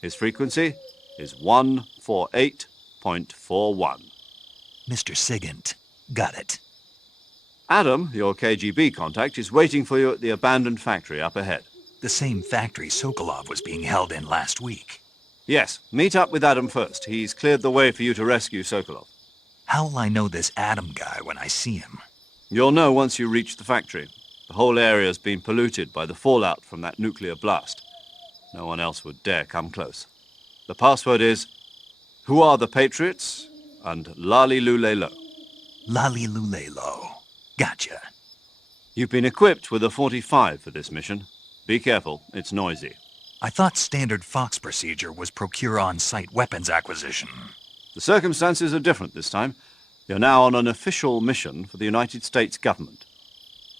His frequency is 148.41. Mr. Sigint. Got it. Adam, your KGB contact, is waiting for you at the abandoned factory up ahead. The same factory Sokolov was being held in last week. Yes, meet up with Adam first. He's cleared the way for you to rescue Sokolov. How will I know this Adam guy when I see him? You'll know once you reach the factory. The whole area's been polluted by the fallout from that nuclear blast. No one else would dare come close. The password is, "Who are the Patriots?" and "Lali Lule Lo." Lali Lule Lo. Gotcha. You've been equipped with a 45 for this mission. Be careful, it's noisy. I thought standard Fox procedure was procure on-site weapons acquisition. The circumstances are different this time. You're now on an official mission for the United States government.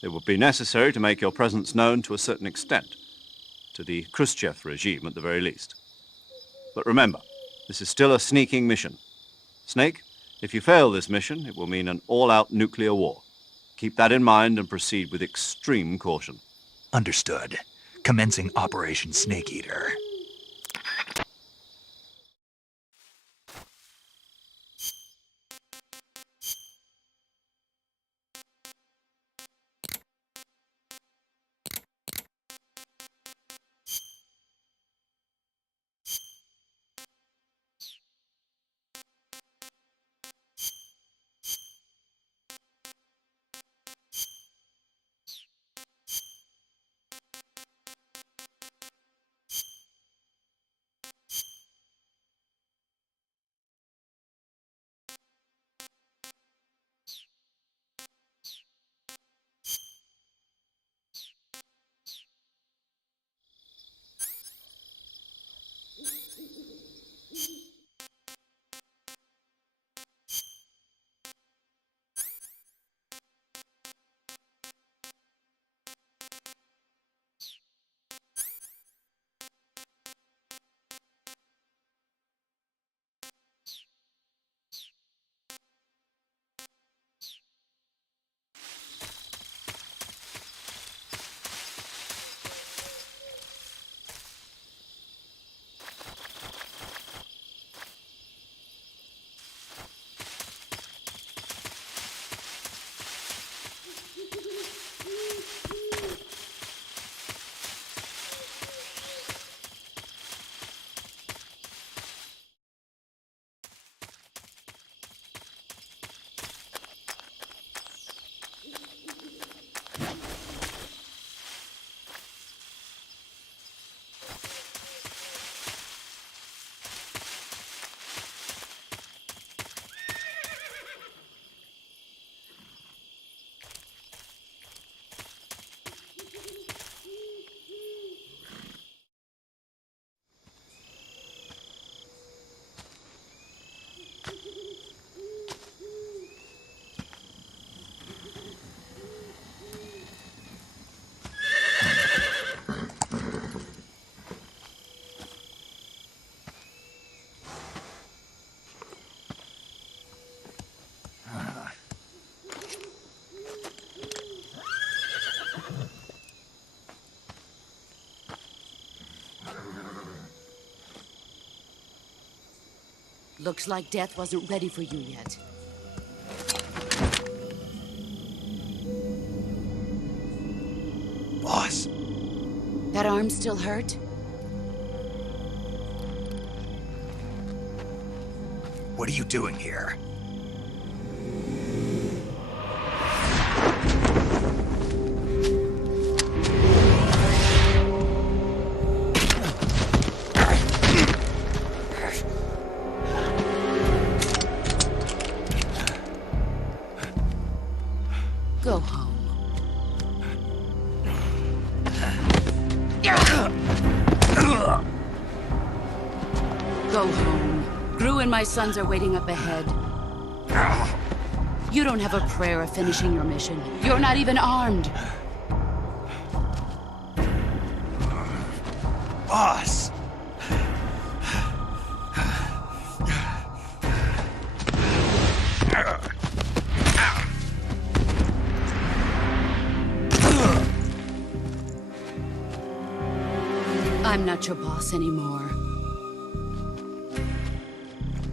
It would be necessary to make your presence known to a certain extent, to the Khrushchev regime at the very least. But remember, this is still a sneaking mission. Snake, if you fail this mission, it will mean an all-out nuclear war. Keep that in mind and proceed with extreme caution. Understood. Commencing Operation Snake Eater. Looks like death wasn't ready for you yet. Boss. That arm still hurt? What are you doing here? Go home. Go home. Gru and my sons are waiting up ahead. You don't have a prayer of finishing your mission. You're not even armed. Boss! I'm not your boss anymore.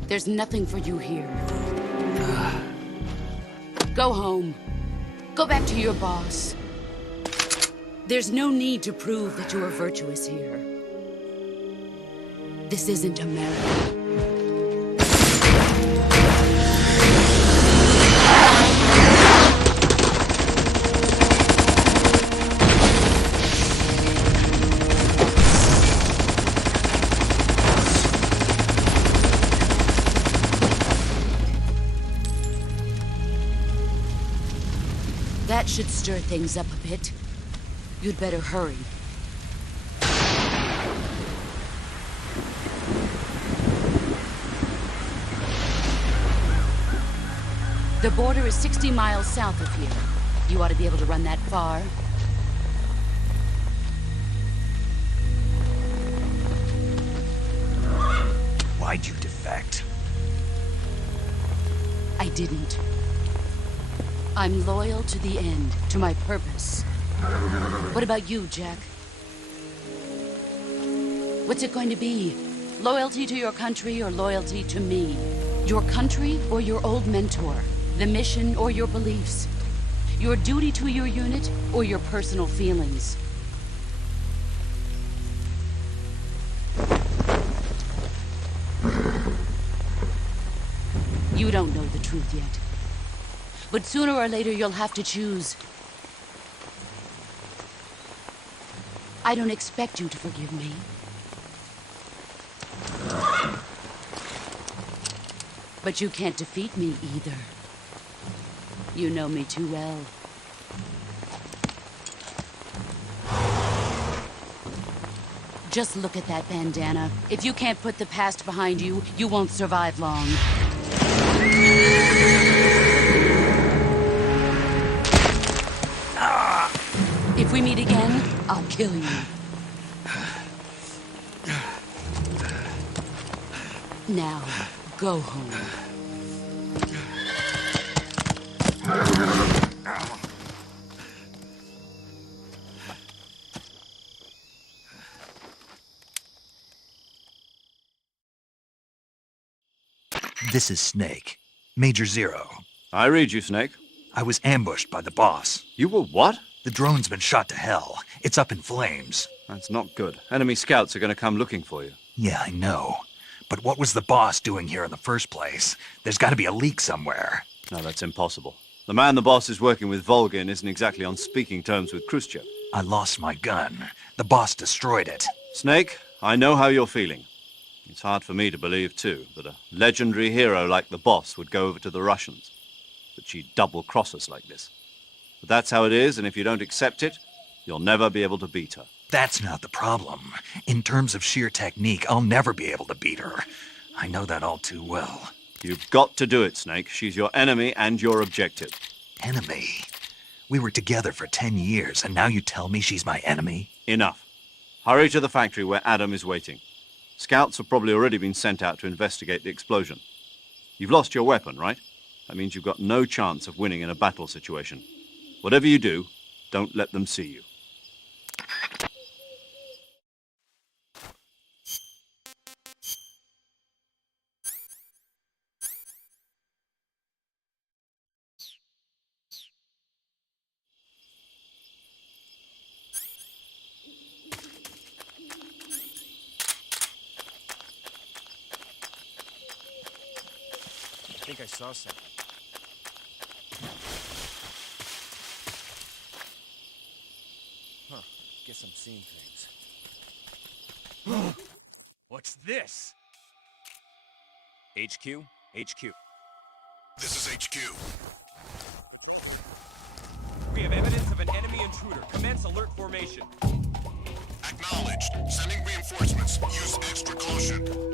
There's nothing for you here. Go home. Go back to your boss. There's no need to prove that you are virtuous here. This isn't America. That should stir things up a bit. You'd better hurry. The border is 60 miles south of here. You ought to be able to run that far. Why'd you defect? I didn't. I'm loyal to the end, to my purpose. What about you, Jack? What's it going to be? Loyalty to your country or loyalty to me? Your country or your old mentor? The mission or your beliefs? Your duty to your unit or your personal feelings? You don't know the truth yet. But sooner or later, you'll have to choose. I don't expect you to forgive me. But you can't defeat me either. You know me too well. Just look at that bandana. If you can't put the past behind you, you won't survive long. If we meet again, I'll kill you. Now, go home. This is Snake. Major Zero. I read you, Snake. I was ambushed by the boss. You were what? The drone's been shot to hell. It's up in flames. That's not good. Enemy scouts are going to come looking for you. Yeah, I know. But what was the boss doing here in the first place? There's got to be a leak somewhere. No, that's impossible. The man the boss is working with, Volgin, isn't exactly on speaking terms with Khrushchev. I lost my gun. The boss destroyed it. Snake, I know how you're feeling. It's hard for me to believe, too, that a legendary hero like the boss would go over to the Russians. That she'd double-cross us like this. But that's how it is, and if you don't accept it, you'll never be able to beat her. That's not the problem. In terms of sheer technique, I'll never be able to beat her. I know that all too well. You've got to do it, Snake. She's your enemy and your objective. Enemy? We were together for 10 years, and now you tell me she's my enemy? Enough. Hurry to the factory where Adam is waiting. Scouts have probably already been sent out to investigate the explosion. You've lost your weapon, right? That means you've got no chance of winning in a battle situation. Whatever you do, don't let them see you. think I saw something. Huh. Guess I'm seeing things. What's this? HQ? HQ. This is HQ. We have evidence of an enemy intruder. Commence alert formation. Acknowledged. Sending reinforcements. Use extra caution.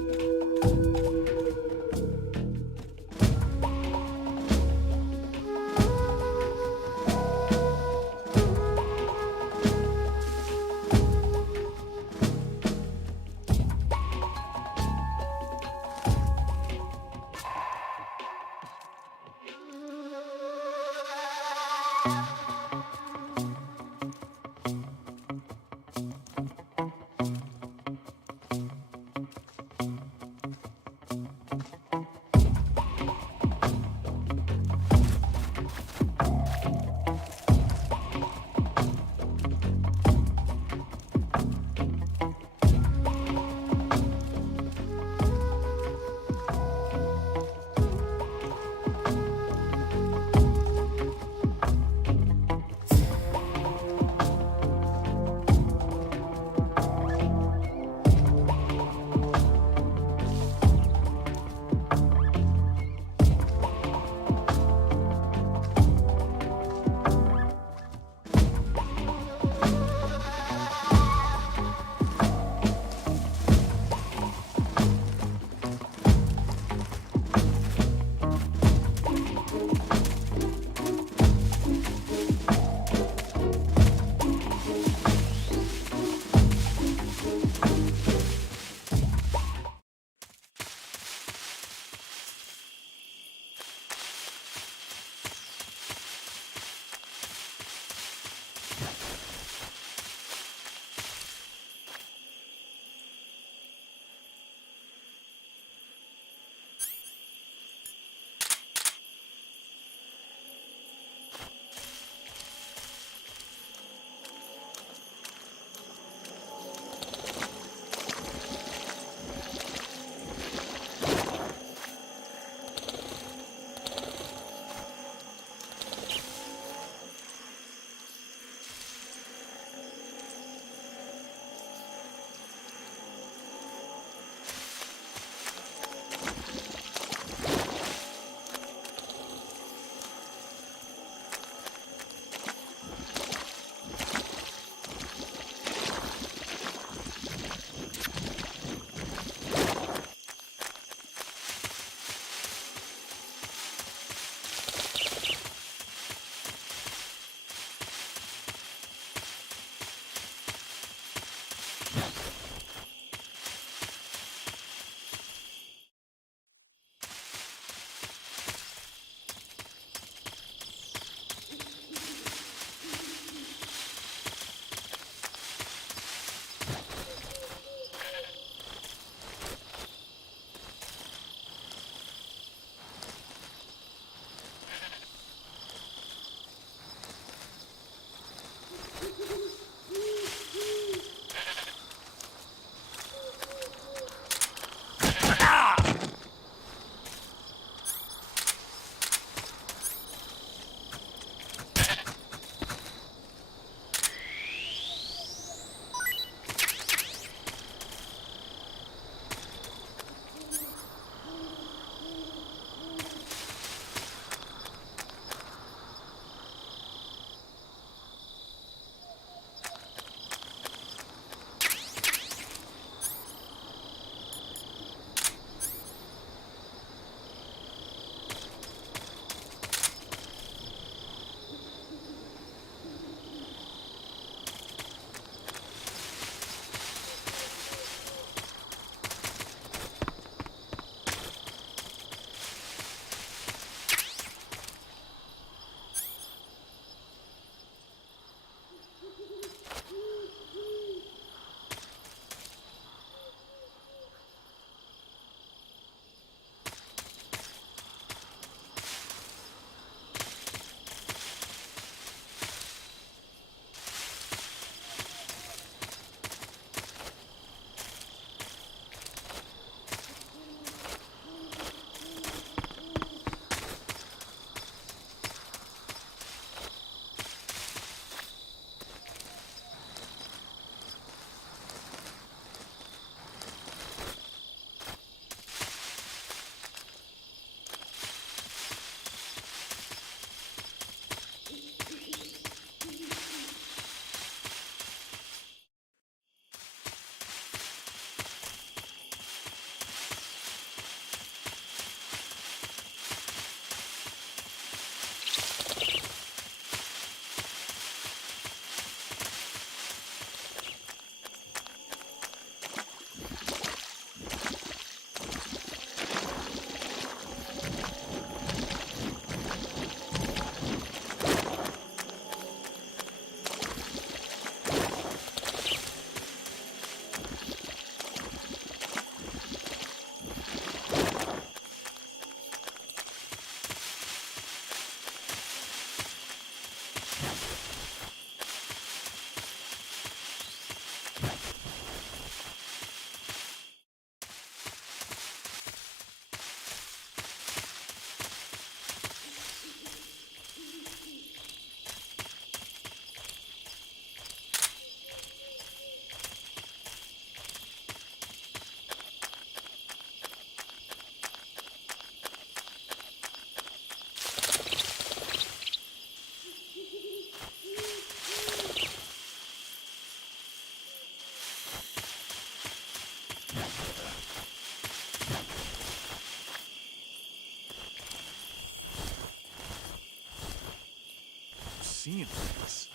seeing things.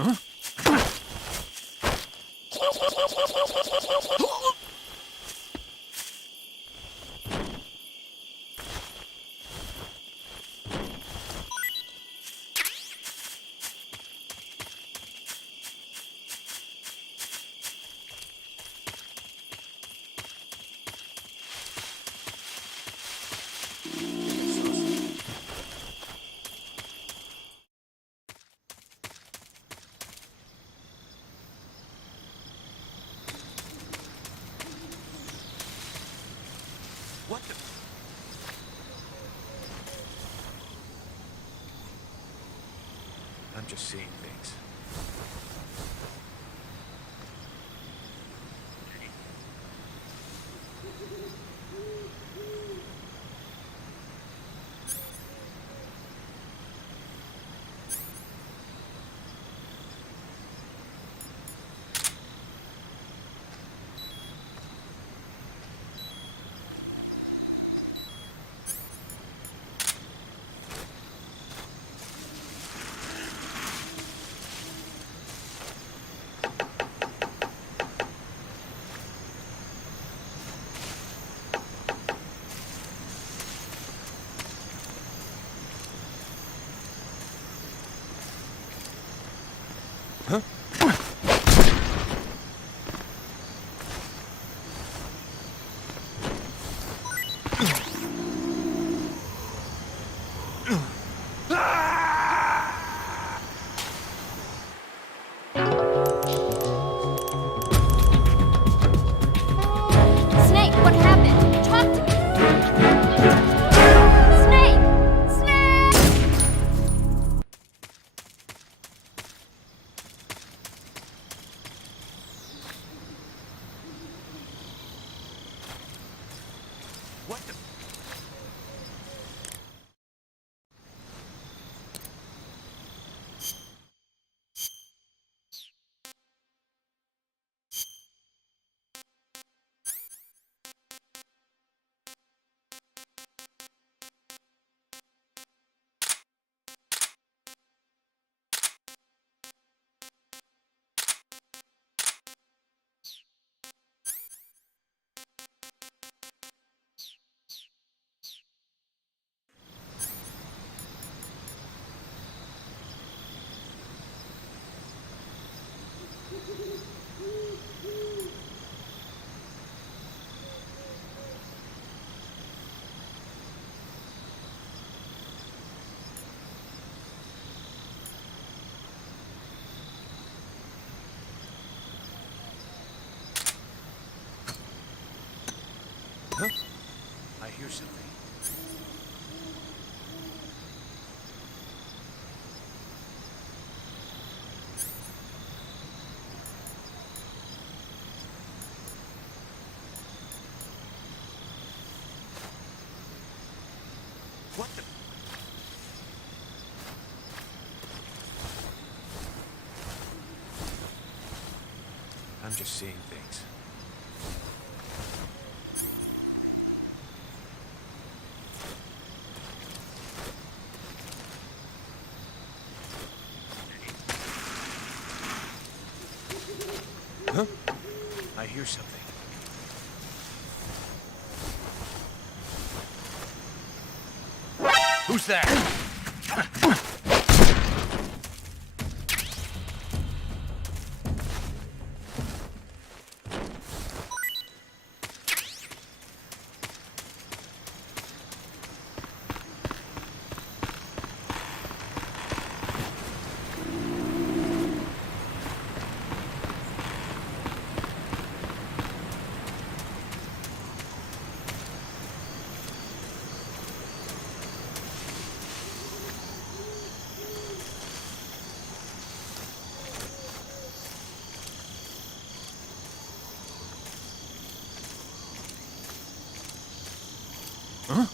Huh? What the? I'm just seeing things. Huh? Snake, what happened? Talk to me. Snake! Snake! What the? Huh? I hear something. What the? I'm just seeing things. Huh? I hear something. Who's that? Huh?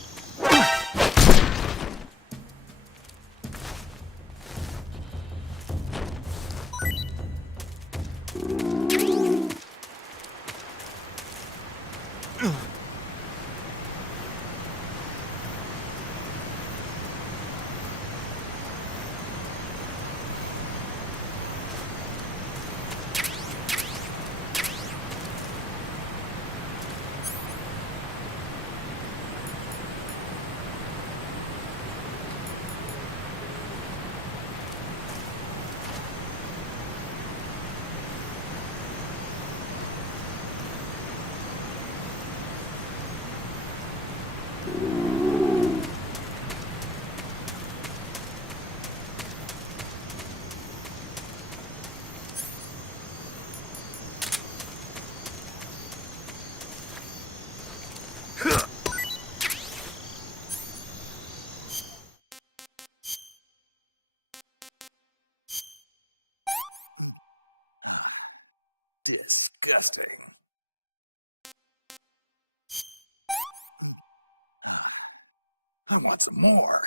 Disgusting. I want some more.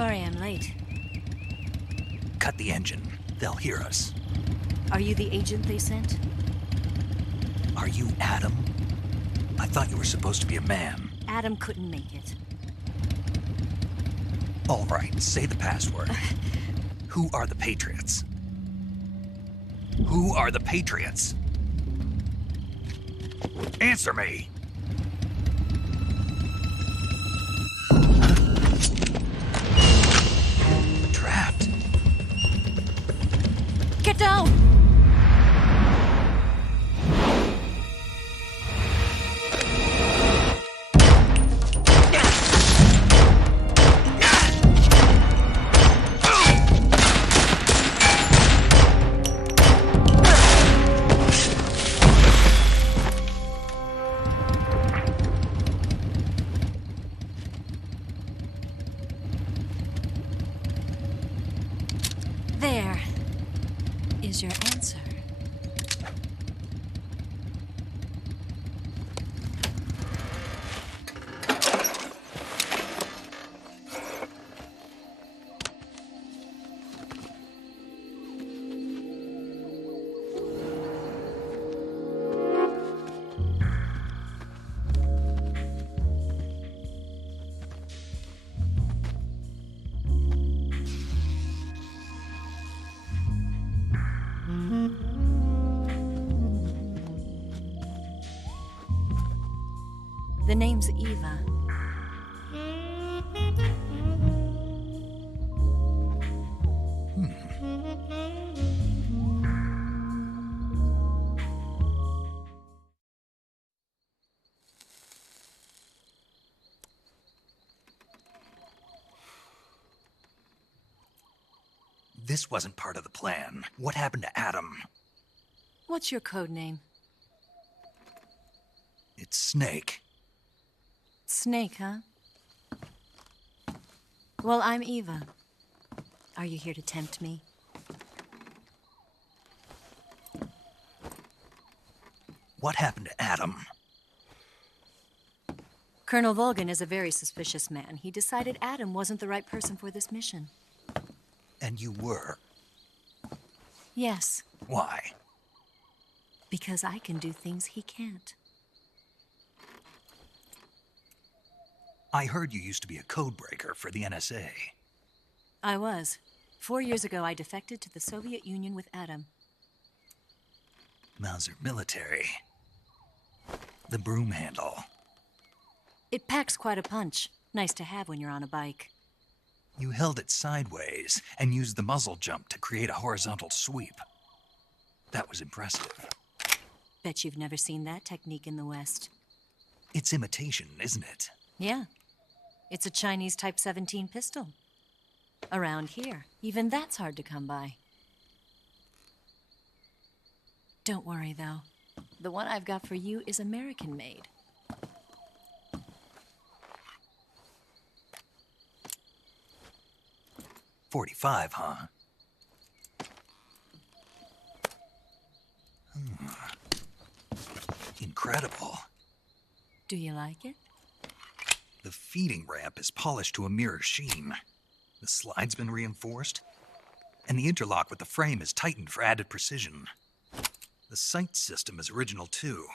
Sorry I'm late. Cut the engine. They'll hear us. Are you the agent they sent? Are you Adam? I thought you were supposed to be a man. Adam couldn't make it. All right, say the password. Who are the Patriots? Who are the Patriots? Answer me! Trapped. Get down! There is your answer. The name's Eva. This wasn't part of the plan. What happened to Adam? What's your code name? It's Snake. Snake, huh? Well, I'm Eva. Are you here to tempt me? What happened to Adam? Colonel Volgin is a very suspicious man. He decided Adam wasn't the right person for this mission. And you were? Yes, Why? because I can do things he can't. I heard you used to be a codebreaker for the NSA. I was. 4 years ago, I defected to the Soviet Union with Adam. Mauser military. The broom handle. It packs quite a punch. Nice to have when you're on a bike. You held it sideways and used the muzzle jump to create a horizontal sweep. That was impressive. Bet you've never seen that technique in the West. It's imitation, isn't it? Yeah. It's a Chinese Type 17 pistol. Around here, even that's hard to come by. Don't worry, though. The one I've got for you is American-made. .45, huh? Incredible. Do you like it? The feeding ramp is polished to a mirror sheen. The slide's been reinforced, and the interlock with the frame is tightened for added precision. The sight system is original too.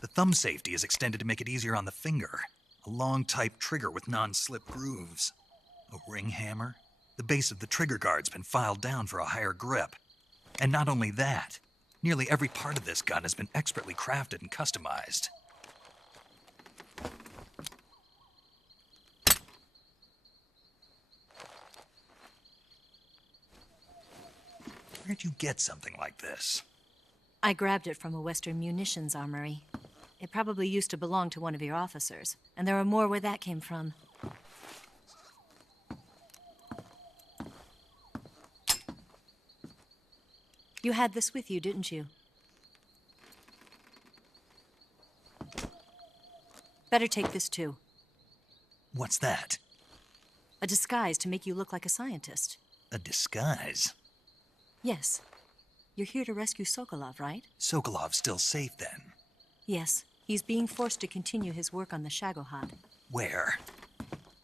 The thumb safety is extended to make it easier on the finger. A long type trigger with non-slip grooves. A ring hammer. The base of the trigger guard's been filed down for a higher grip. And not only that, nearly every part of this gun has been expertly crafted and customized. Where'd you get something like this? I grabbed it from a Western munitions armory. It probably used to belong to one of your officers, and there are more where that came from. You had this with you, didn't you? Better take this too. What's that? A disguise to make you look like a scientist. A disguise? Yes. You're here to rescue Sokolov, right? Sokolov's still safe then? Yes. He's being forced to continue his work on the Shagohod. Where?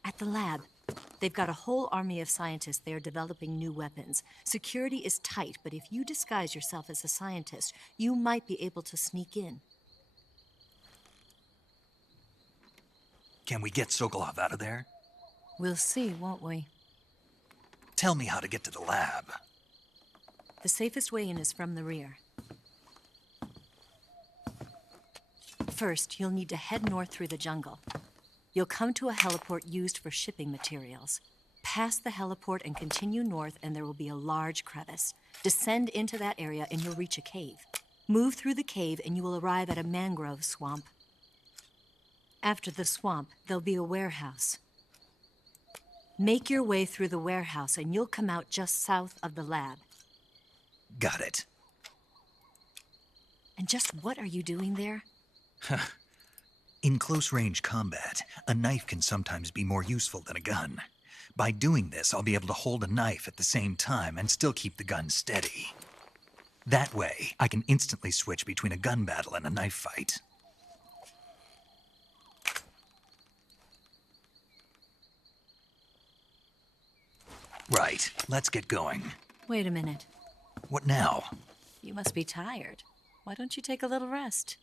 At the lab. They've got a whole army of scientists there developing new weapons. Security is tight, but if you disguise yourself as a scientist, you might be able to sneak in. Can we get Sokolov out of there? We'll see, won't we? Tell me how to get to the lab. The safest way in is from the rear. First, you'll need to head north through the jungle. You'll come to a heliport used for shipping materials. Pass the heliport and continue north, and there will be a large crevice. Descend into that area and you'll reach a cave. Move through the cave and you will arrive at a mangrove swamp. After the swamp, there'll be a warehouse. Make your way through the warehouse and you'll come out just south of the lab. Got it. And just what are you doing there? In close-range combat, a knife can sometimes be more useful than a gun. By doing this, I'll be able to hold a knife at the same time and still keep the gun steady. That way, I can instantly switch between a gun battle and a knife fight. Right, let's get going. Wait a minute. What now? You must be tired. Why don't you take a little rest?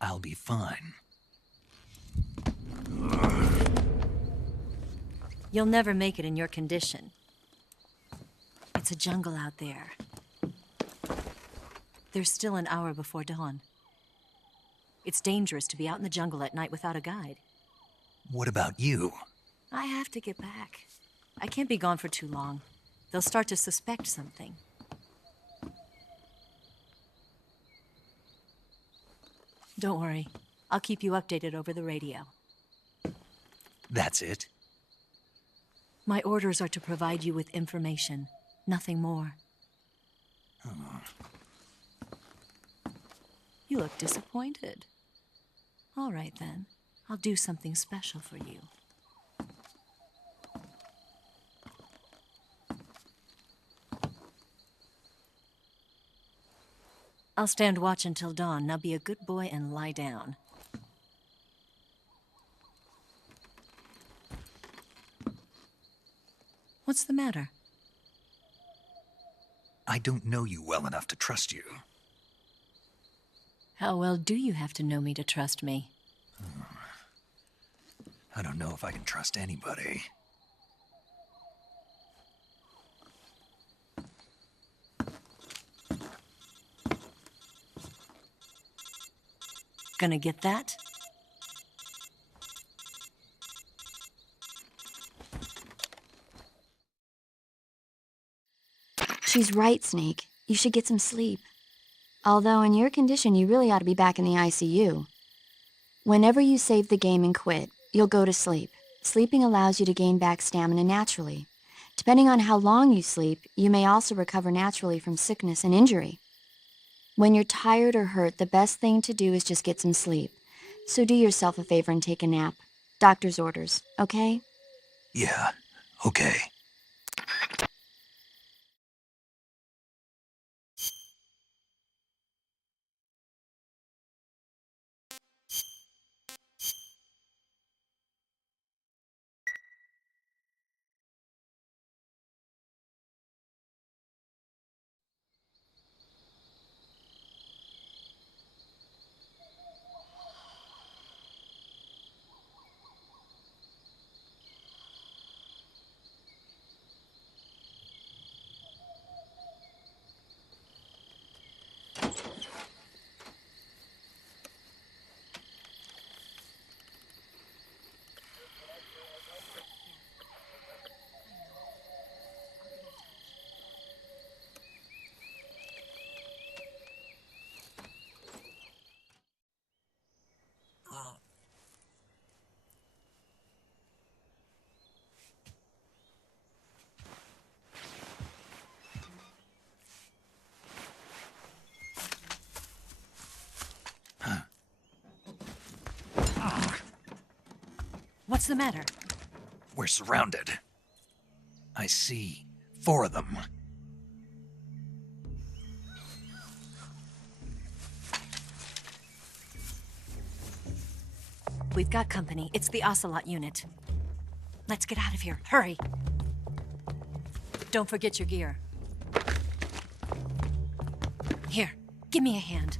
I'll be fine. You'll never make it in your condition. It's a jungle out there. There's still an hour before dawn. It's dangerous to be out in the jungle at night without a guide. What about you? I have to get back. I can't be gone for too long. They'll start to suspect something. Don't worry. I'll keep you updated over the radio. That's it? My orders are to provide you with information. Nothing more. Oh. You look disappointed. All right, then. I'll do something special for you. I'll stand watch until dawn. Now be a good boy and lie down. What's the matter? I don't know you well enough to trust you. How well do you have to know me to trust me? I don't know if I can trust anybody. Gonna get that? She's right, Snake. You should get some sleep. Although in your condition, you really ought to be back in the ICU. Whenever you save the game and quit, you'll go to sleep. Sleeping allows you to gain back stamina naturally. Depending on how long you sleep, you may also recover naturally from sickness and injury. When you're tired or hurt, the best thing to do is just get some sleep. So do yourself a favor and take a nap. Doctor's orders, okay? Yeah, okay. What's the matter? We're surrounded. I see 4 of them. We've got company. It's the Ocelot unit. Let's get out of here. Hurry! Don't forget your gear. Here, give me a hand.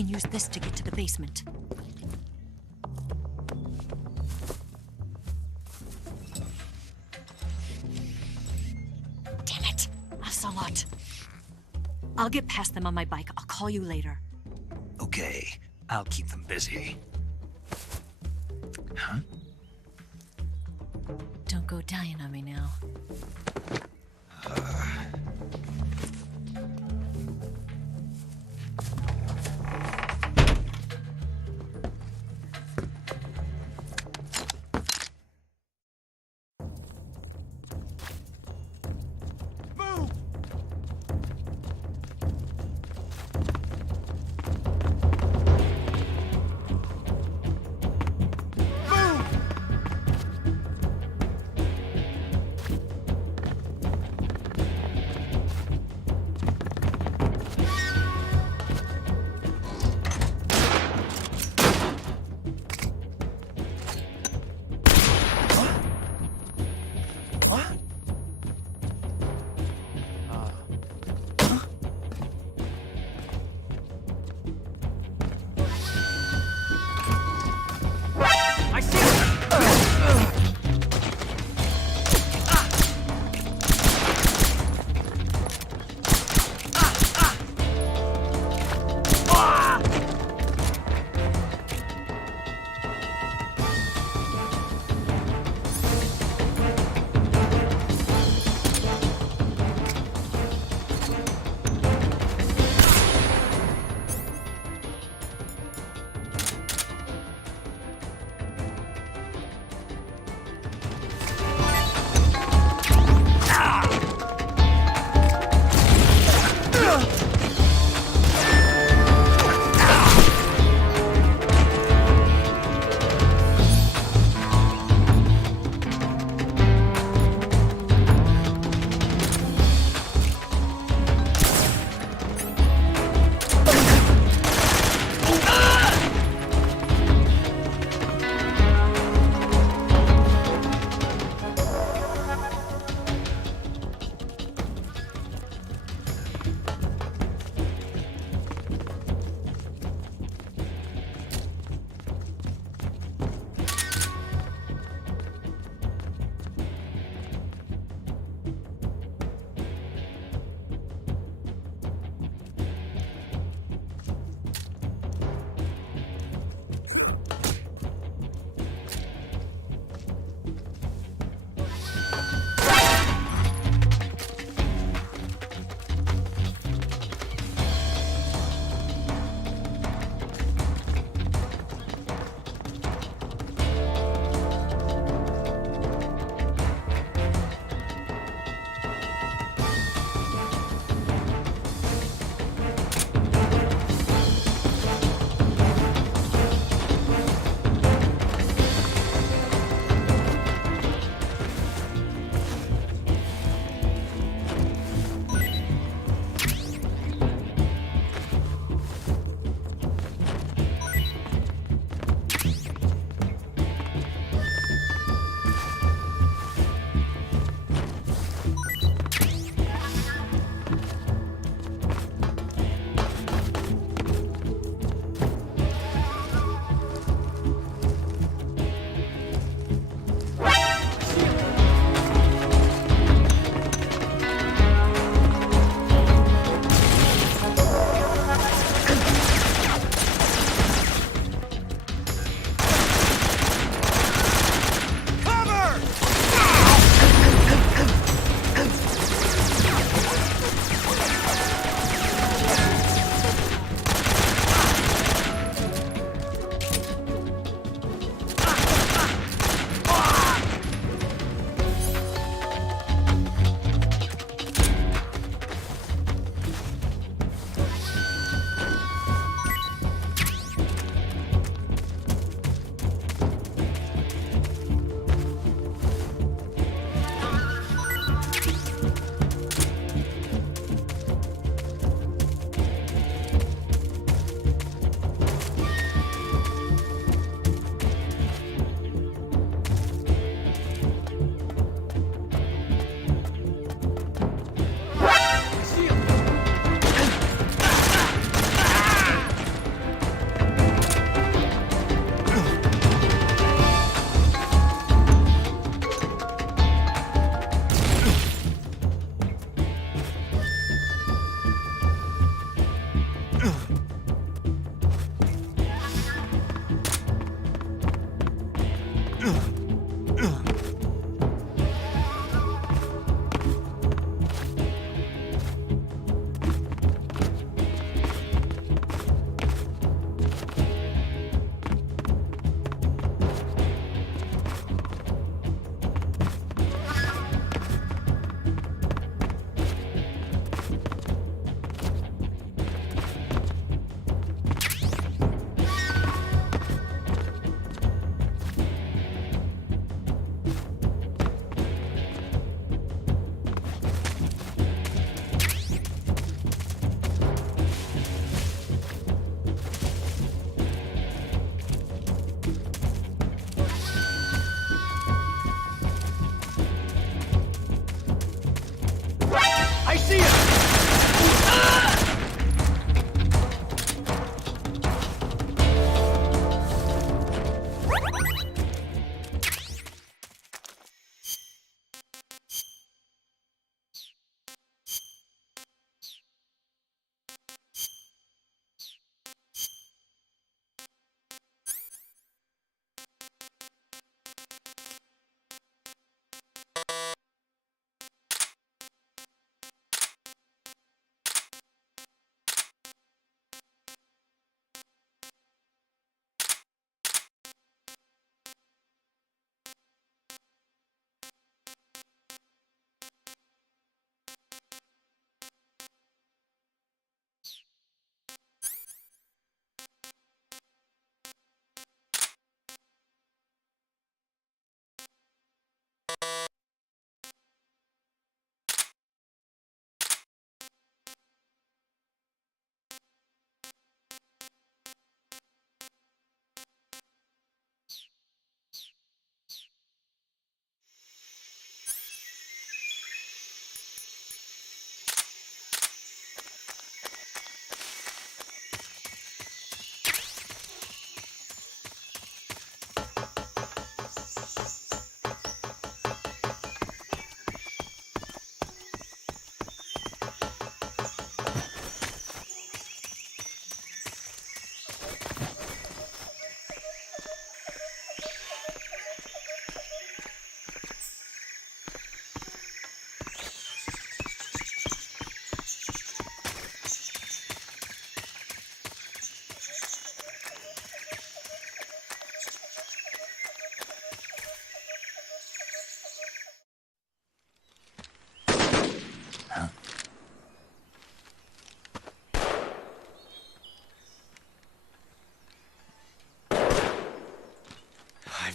can use this to get to the basement. Damn it! Ocelot! I'll get past them on my bike. I'll call you later. Okay, I'll keep them busy. Huh? Don't go dying on me now.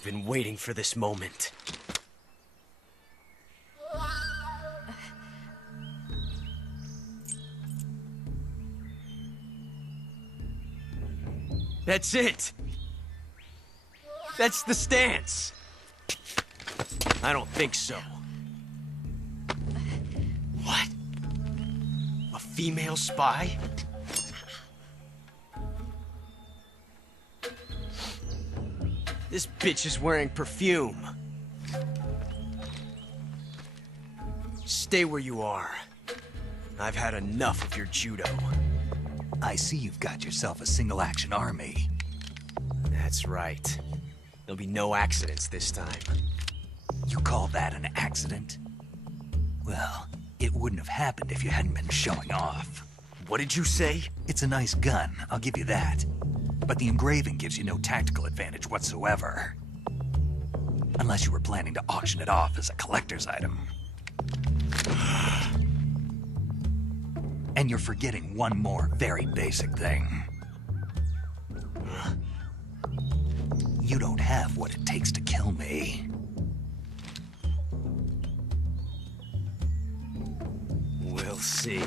been waiting for this moment. That's it! That's the stance! I don't think so. What? A female spy? This bitch is wearing perfume. Stay where you are. I've had enough of your judo. I see you've got yourself a single-action army. That's right. There'll be no accidents this time. You call that an accident? Well, it wouldn't have happened if you hadn't been showing off. What did you say? It's a nice gun, I'll give you that. But the engraving gives you no tactical advantage whatsoever. Unless you were planning to auction it off as a collector's item. And you're forgetting one more very basic thing. You don't have what it takes to kill me. We'll see.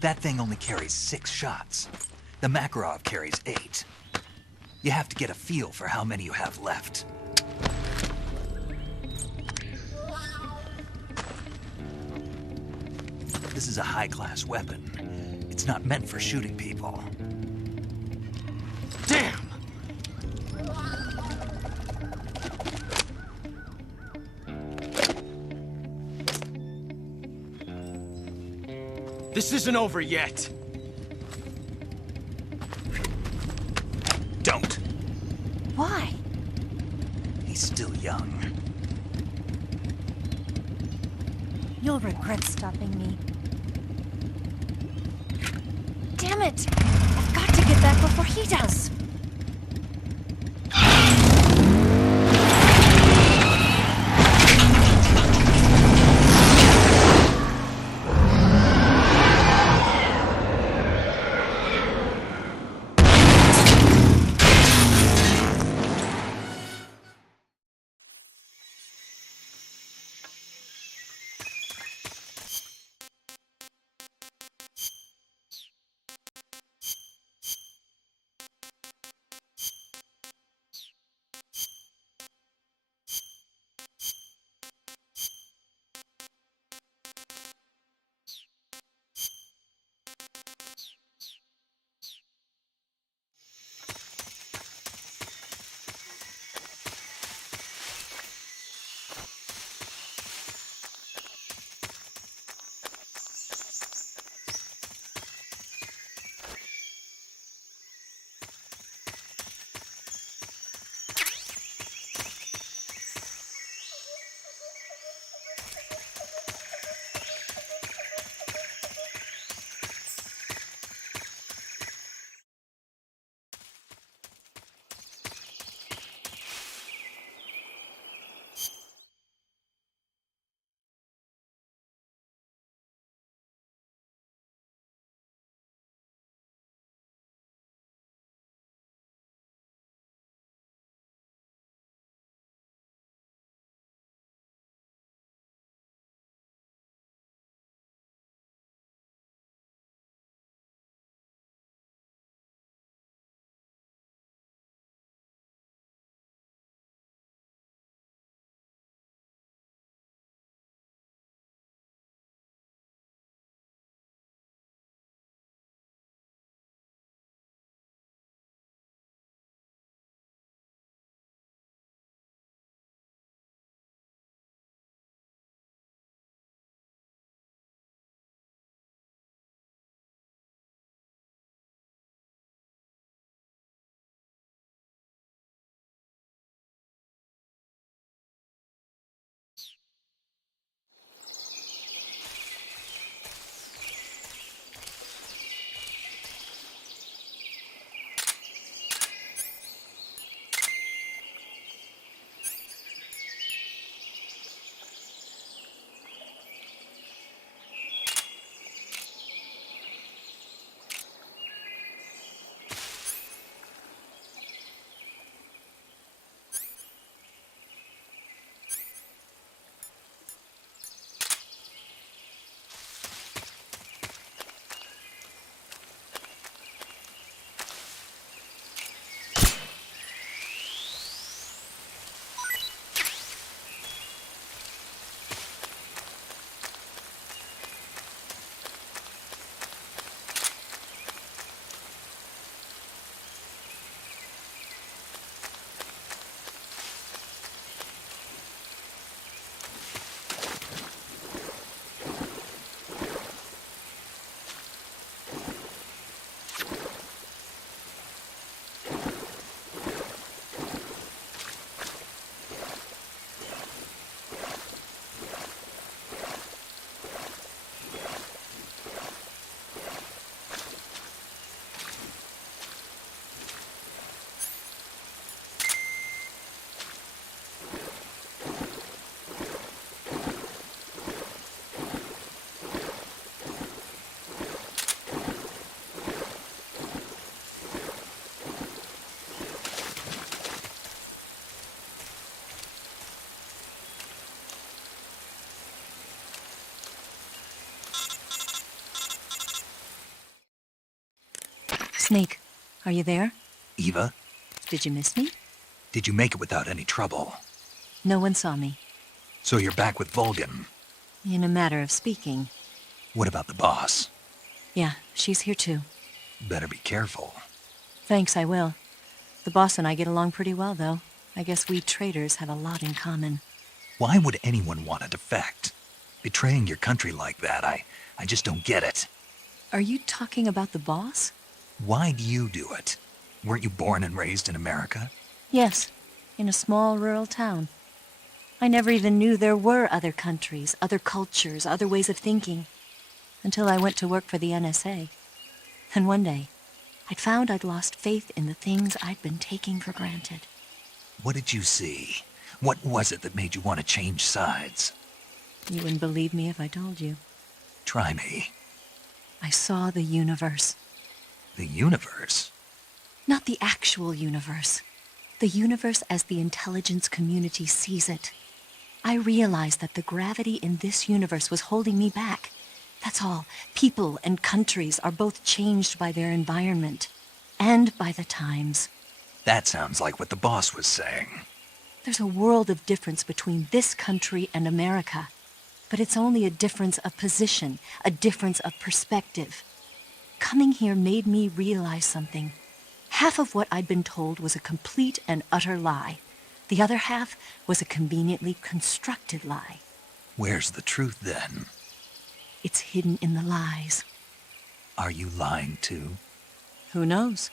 That thing only carries 6 shots. The Makarov carries 8. You have to get a feel for how many you have left. This is a high-class weapon. It's not meant for shooting people. Damn! This isn't over yet. Don't. Why? He's still young. You'll regret stopping me. Damn it! I've got to get back before he does. Snake, are you there? Eva, Did you miss me? did you make it without any trouble? No one saw me. So you're back with Vulcan. In a matter of speaking. What about the boss? Yeah, she's here too. Better be careful. Thanks, I will. The boss and I get along pretty well, though. I guess we traitors have a lot in common. Why would anyone want to defect? Betraying your country like that, I just don't get it. Are you talking about the boss? Why'd you do it? Weren't you born and raised in America? Yes, in a small rural town. I never even knew there were other countries, other cultures, other ways of thinking, until I went to work for the NSA. And one day, I'd found I'd lost faith in the things I'd been taking for granted. What did you see? What was it that made you want to change sides? You wouldn't believe me if I told you. Try me. I saw the universe. The universe? Not the actual universe. The universe as the intelligence community sees it. I realized that the gravity in this universe was holding me back. That's all. People and countries are both changed by their environment. And by the times. That sounds like what the boss was saying. There's a world of difference between this country and America. But it's only a difference of position, a difference of perspective. Coming here made me realize something. Half of what I'd been told was a complete and utter lie. The other half was a conveniently constructed lie. Where's the truth, then? It's hidden in the lies. Are you lying, too? Who knows?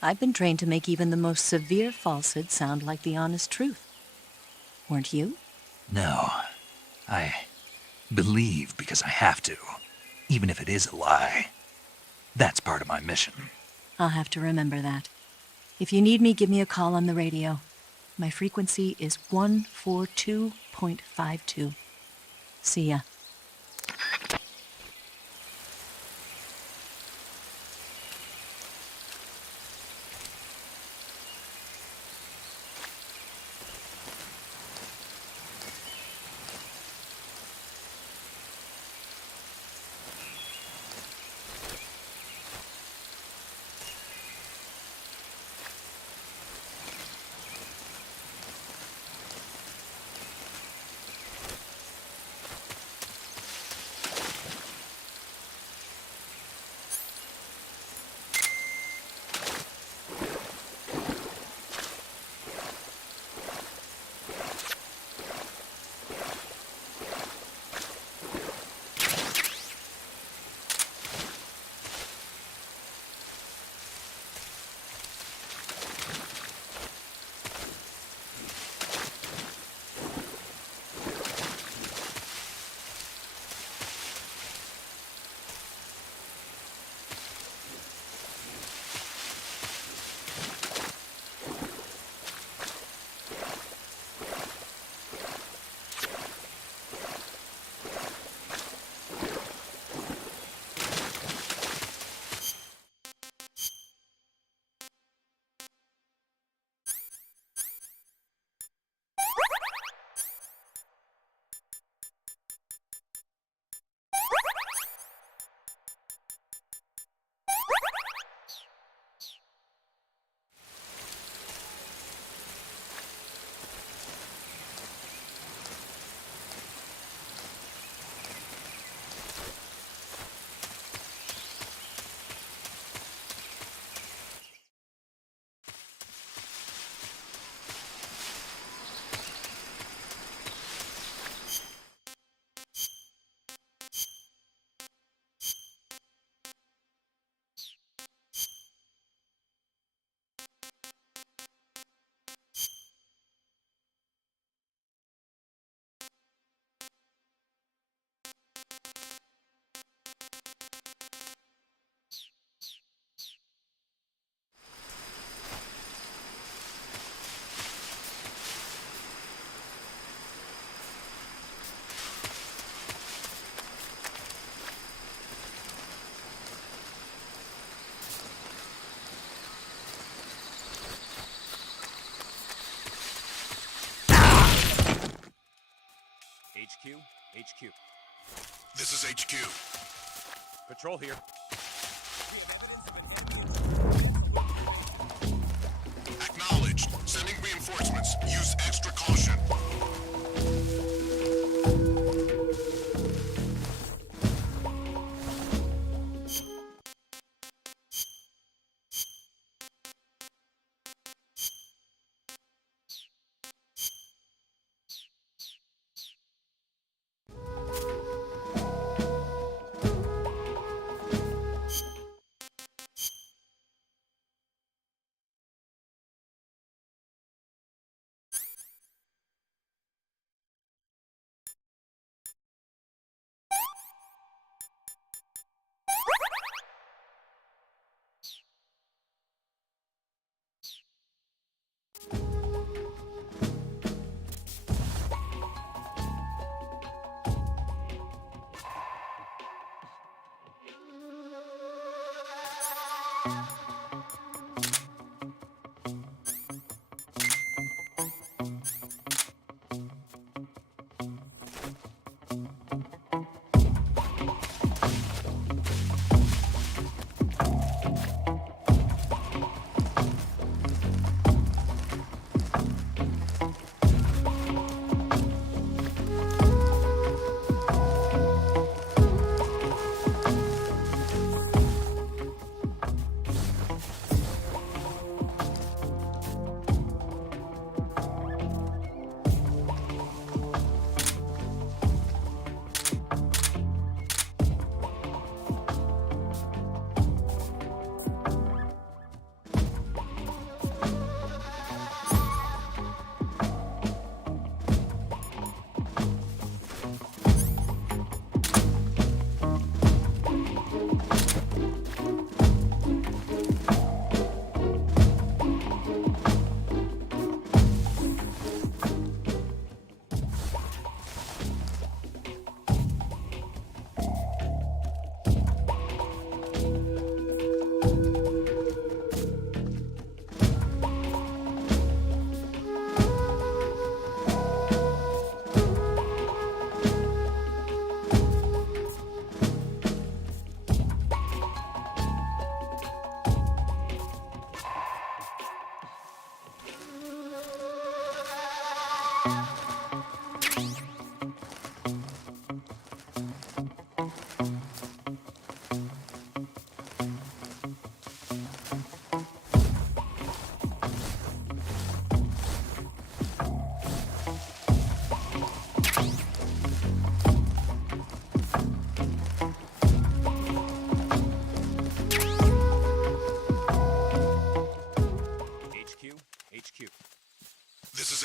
I've been trained to make even the most severe falsehood sound like the honest truth. Weren't you? No. I believe because I have to, even if it is a lie. That's part of my mission. I'll have to remember that. If you need me, give me a call on the radio. My frequency is 142.52. See ya. HQ, HQ. This is HQ. Patrol here. We have evidence of an enemy. Sending reinforcements. Use extra caution.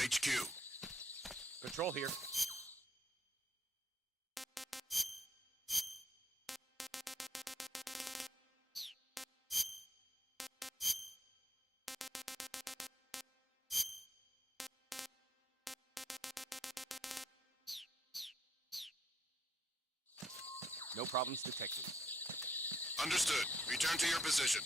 HQ. Patrol here. No problems detected. Understood. Return to your position.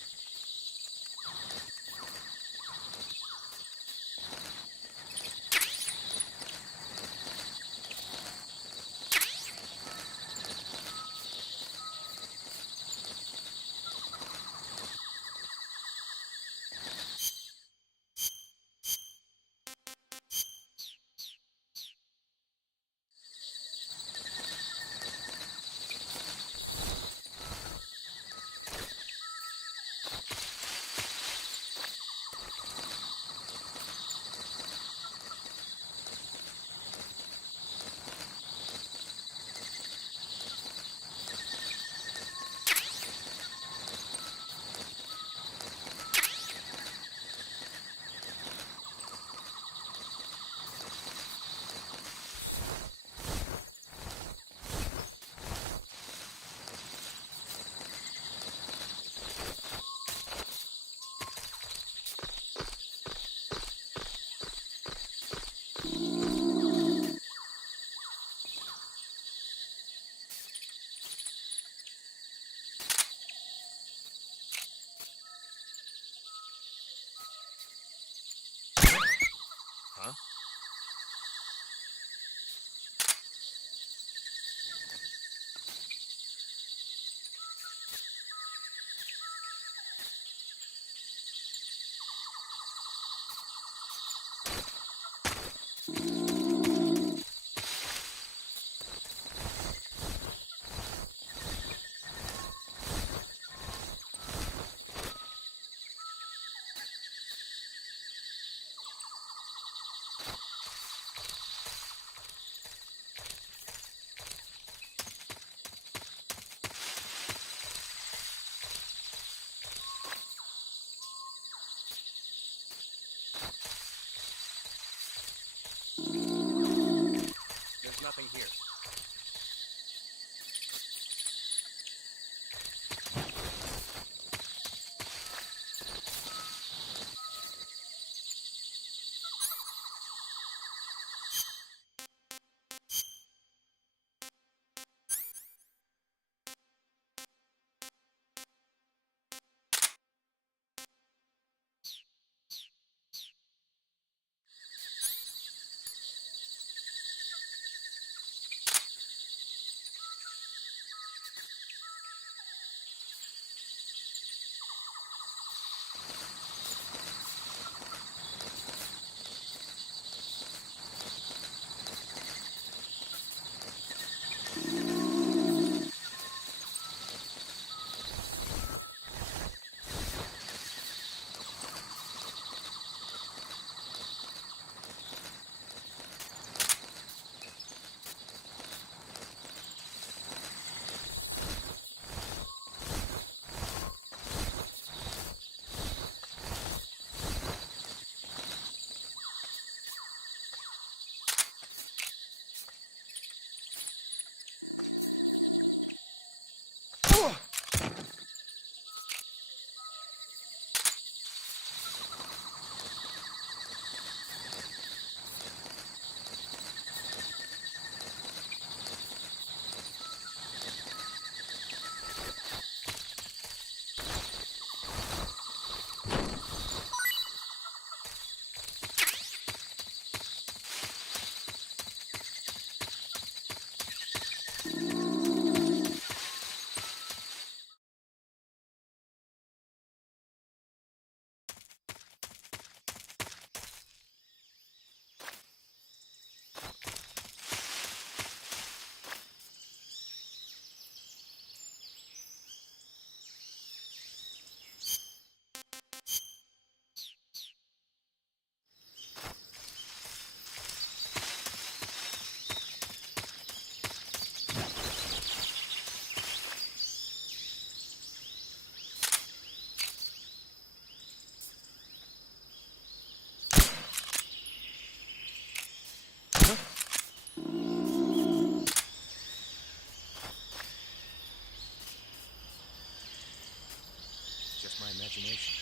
my imagination.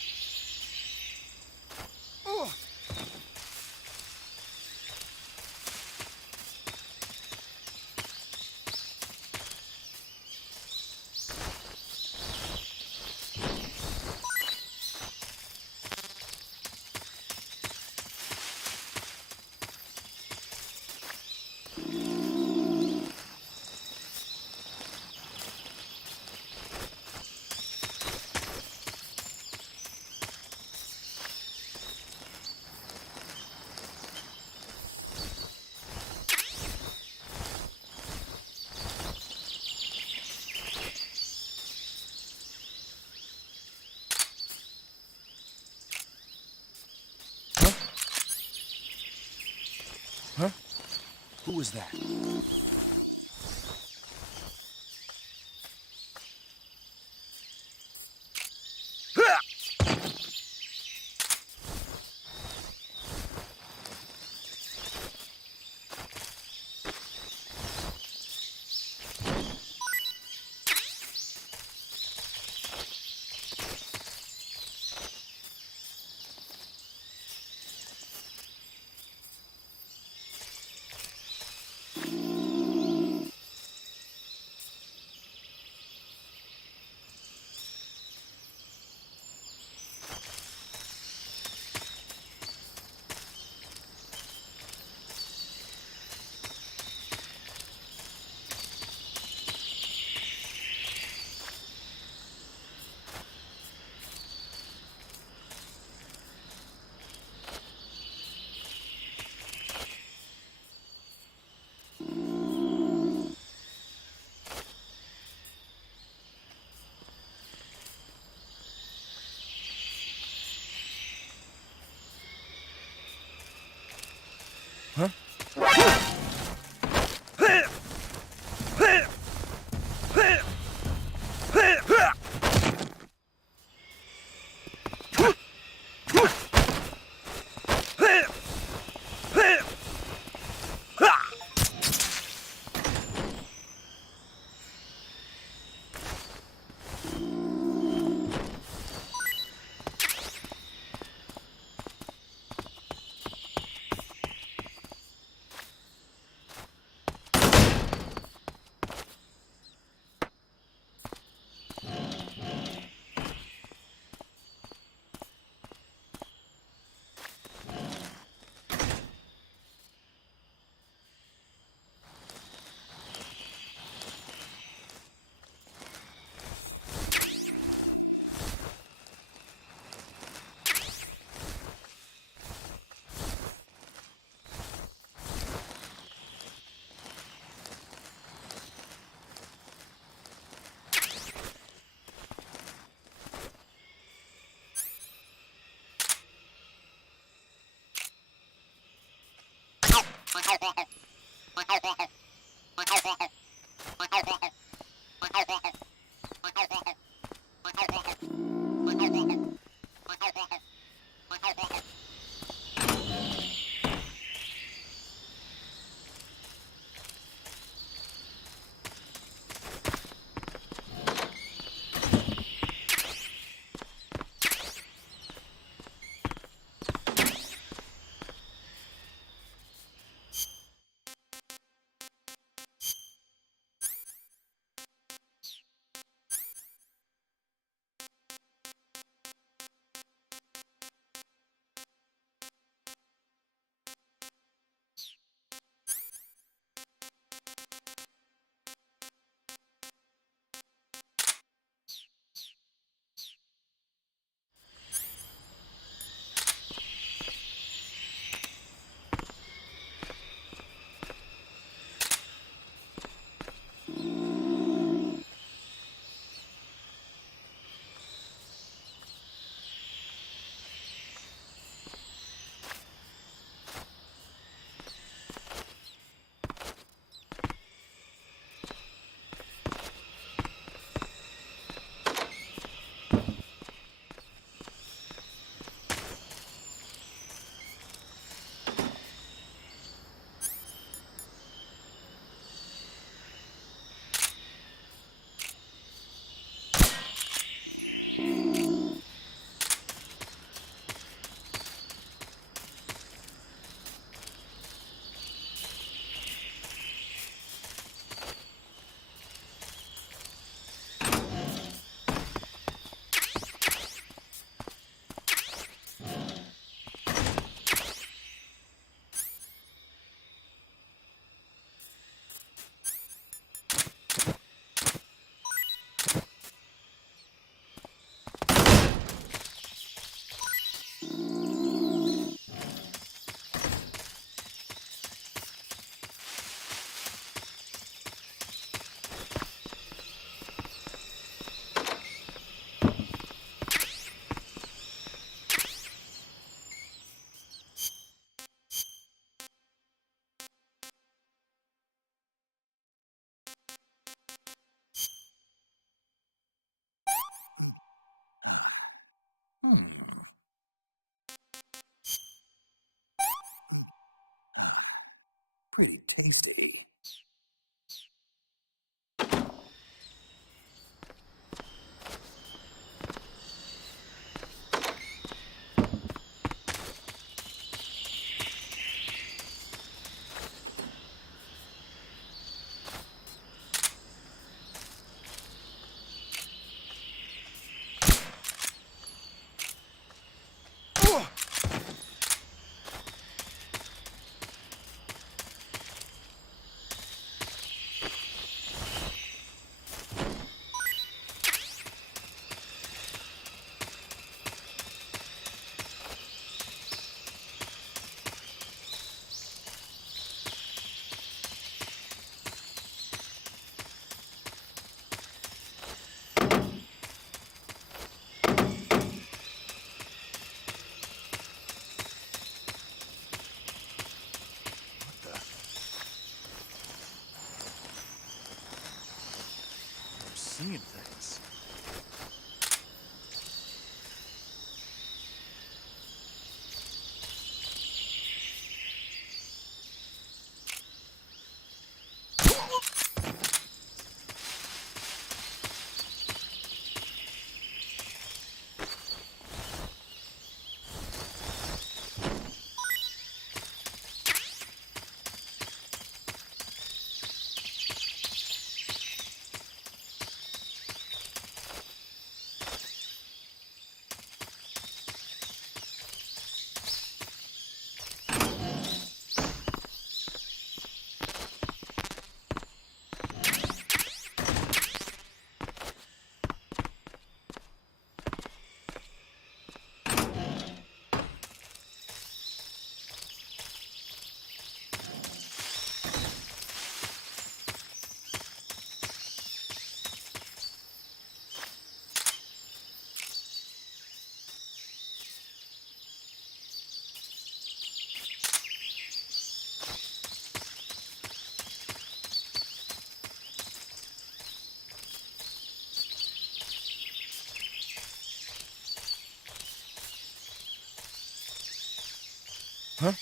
Huh? Who was that? Huh? tasty. Seeing things. Huh?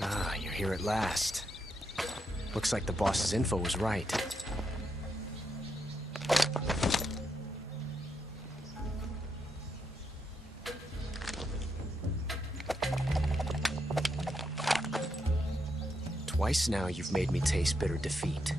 Ah, you're here at last. Looks like the boss's info was right. Twice now you've made me taste bitter defeat.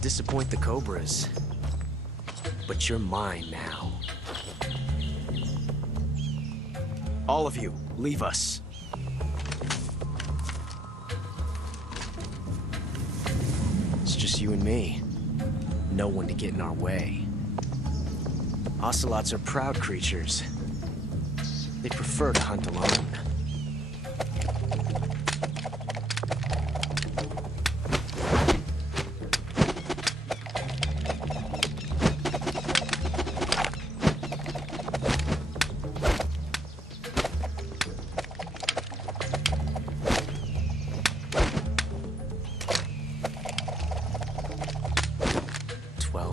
Disappoint the Cobras, but you're mine now. All of you, leave us. It's just you and me. No one to get in our way. Ocelots are proud creatures. They prefer to hunt alone.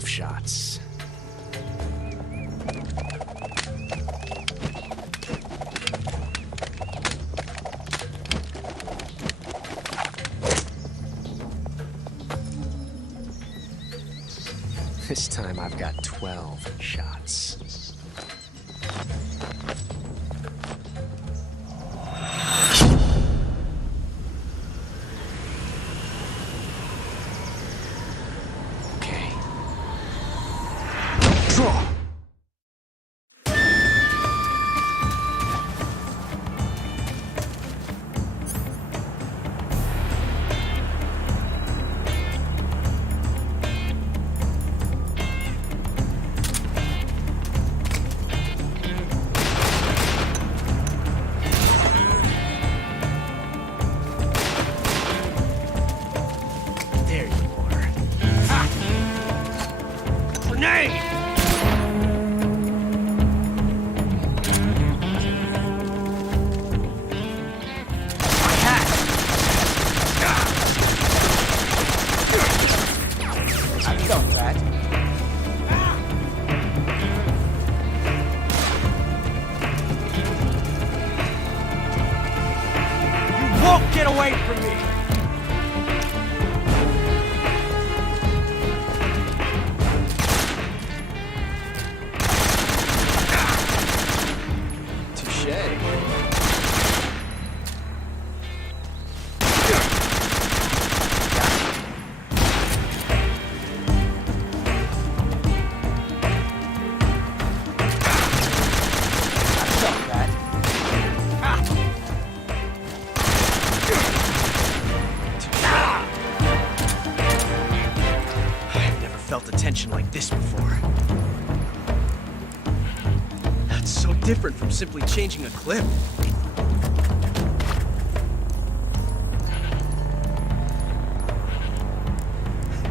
Shots. This time I've got 12 shots. Grenade! I felt that. You won't get away from me! Tension like this before. That's so different from simply changing a clip.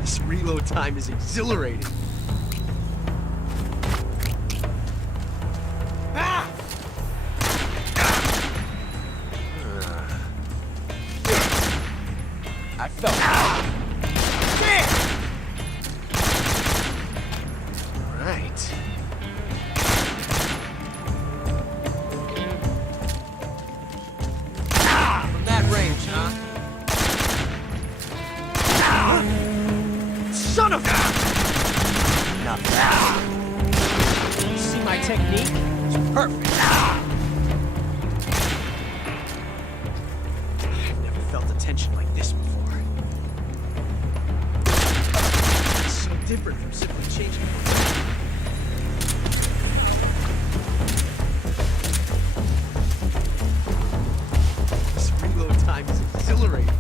This reload time is exhilarating. I felt son of a... Not bad. You see my technique? It's perfect. I've never felt a tension like this before. It's so different from simply changing it. This reload time is exhilarating.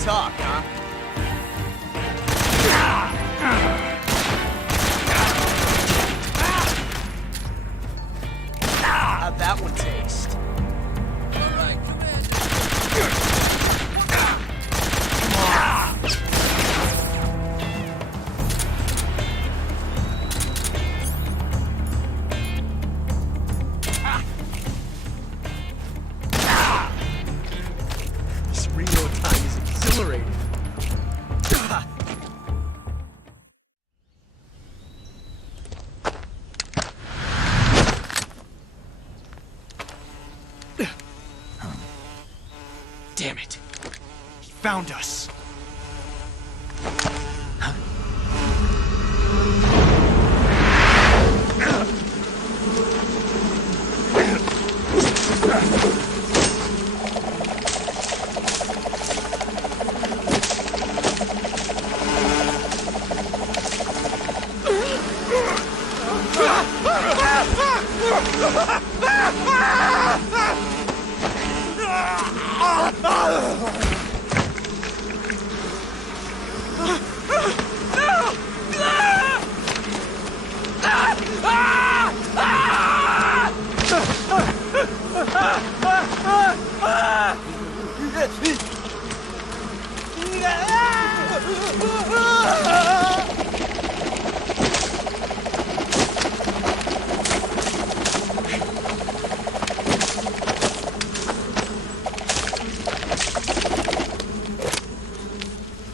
Talk, huh? How'd that one taste? All right, come in. This reload time is exhilarating. Damn it. He found us.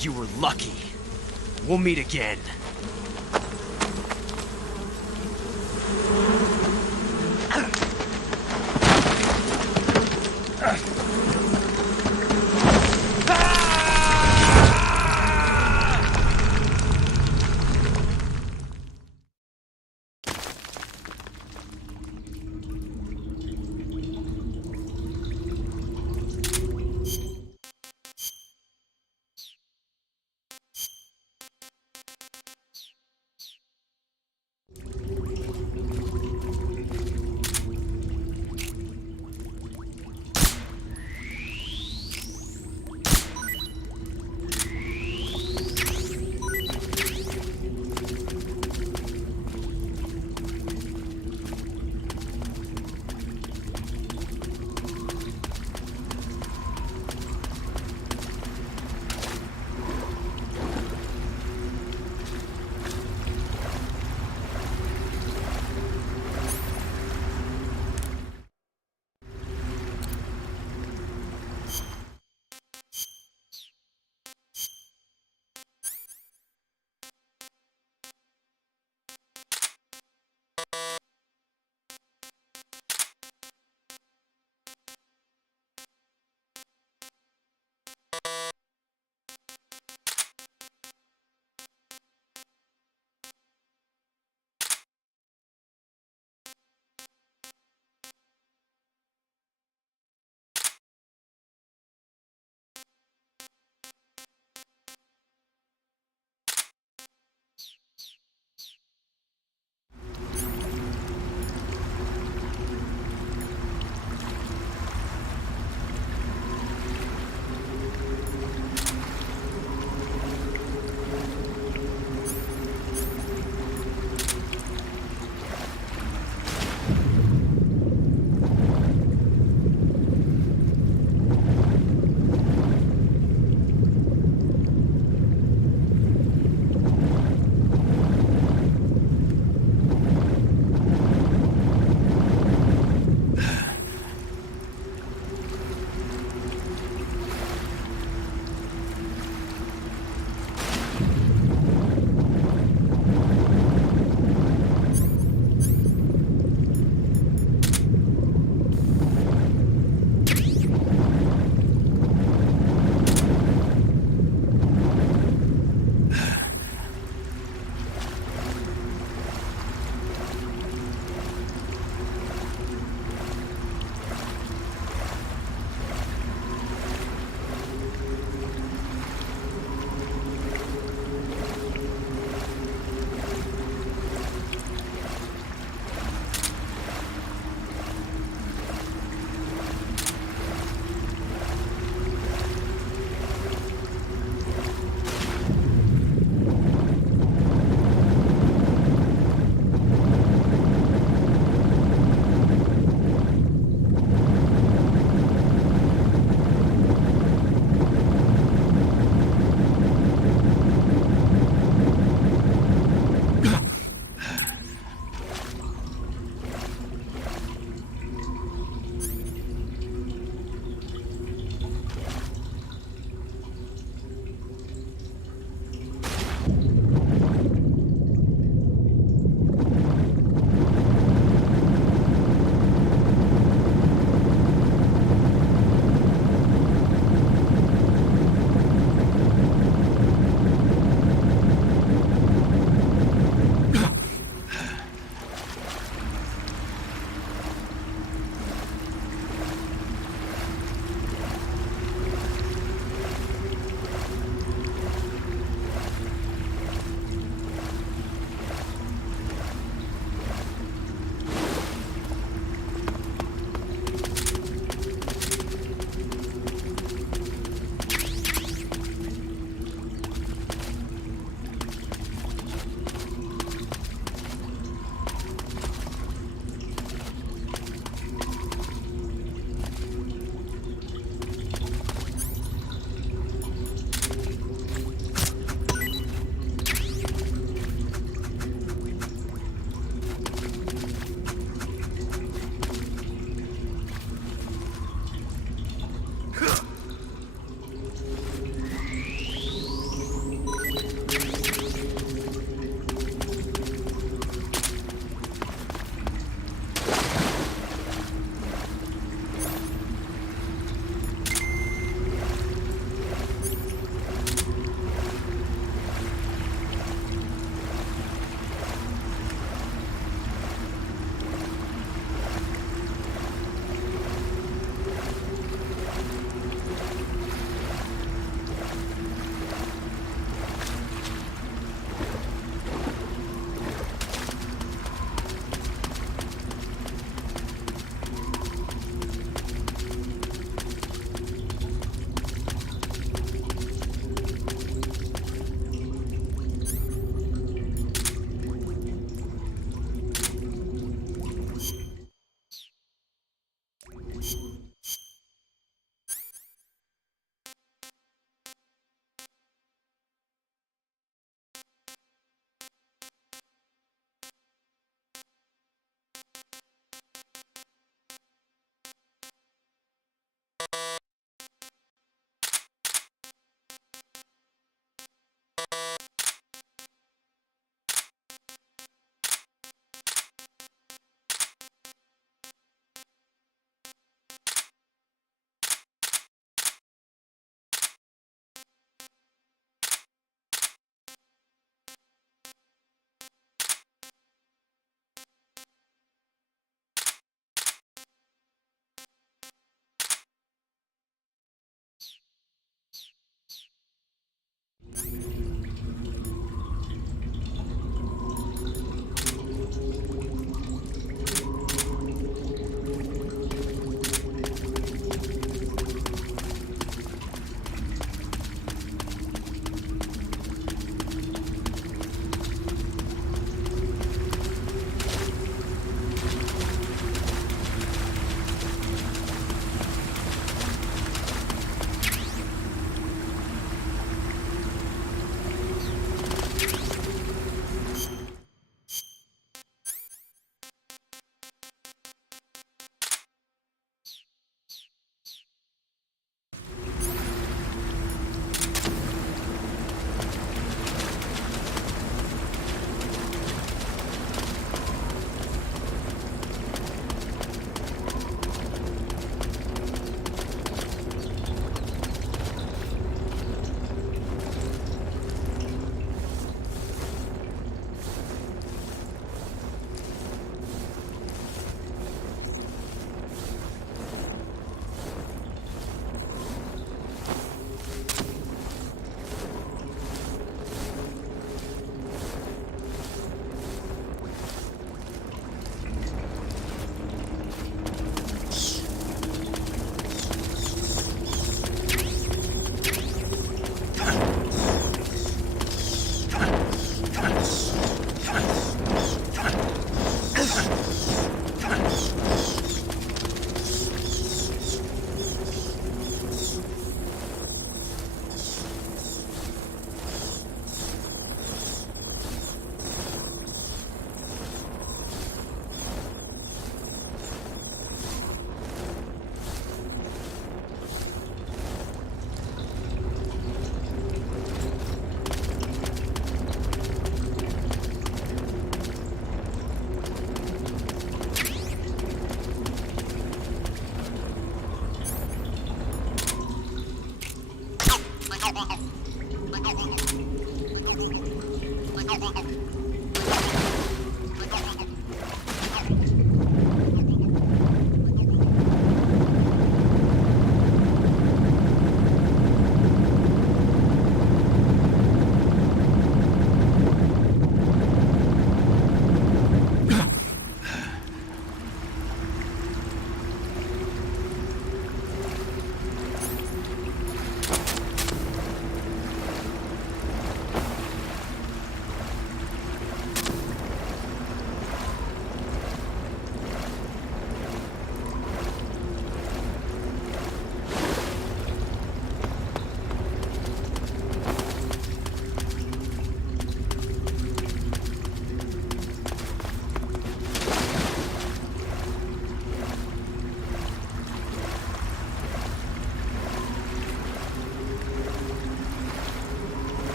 You were lucky. We'll meet again.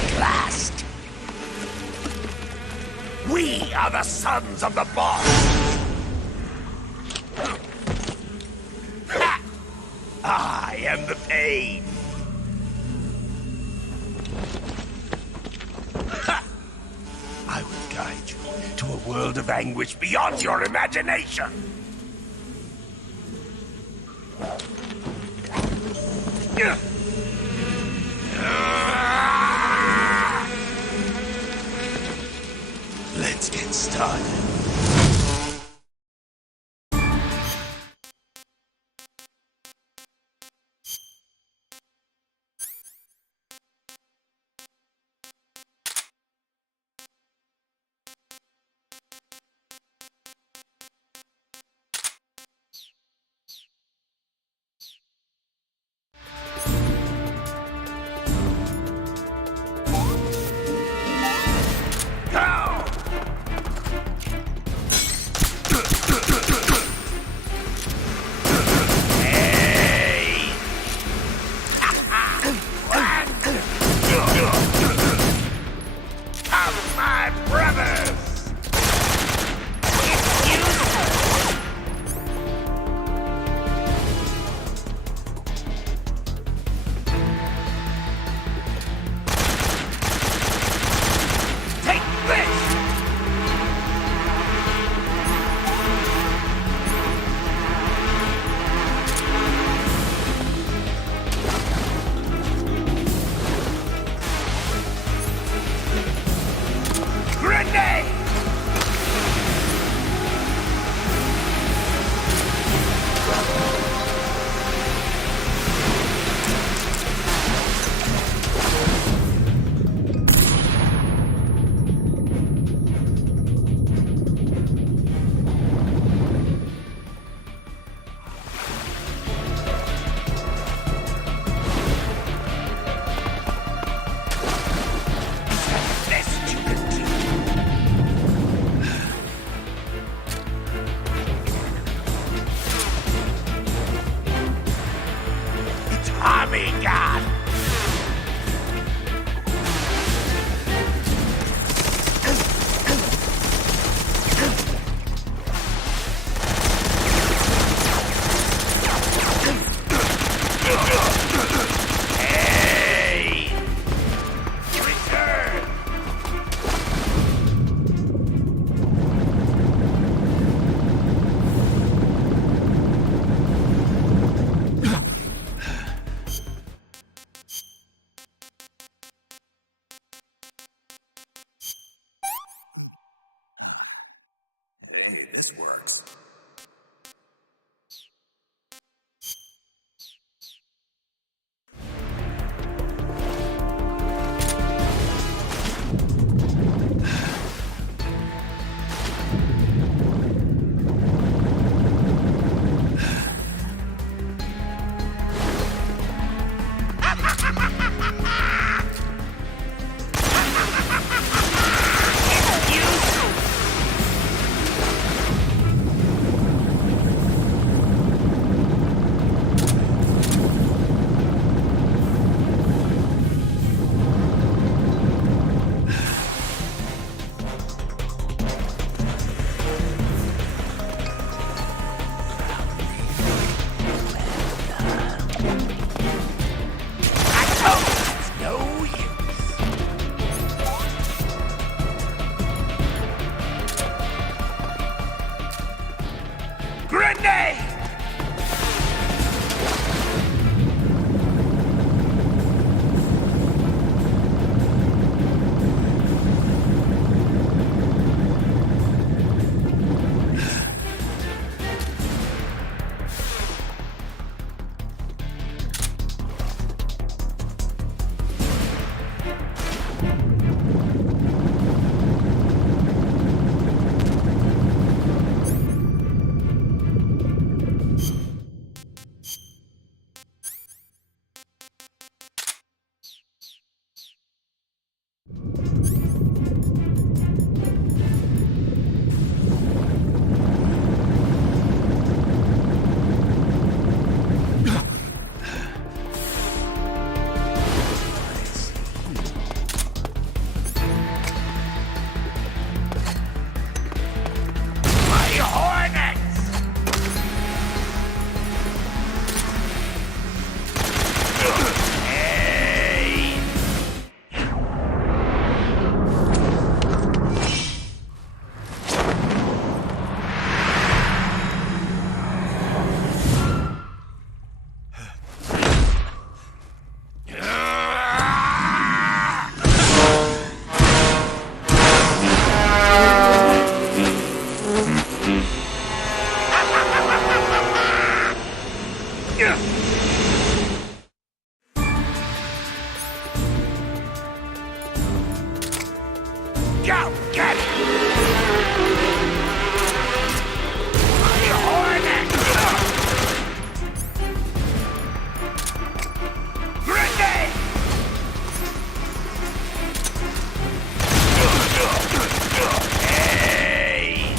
at last. We are the sons of the boss. Ha! I am the pain. Ha! I will guide you to a world of anguish beyond your imagination. Let's get started. This works. Go! Get it! You hornet! Grenade! Hey!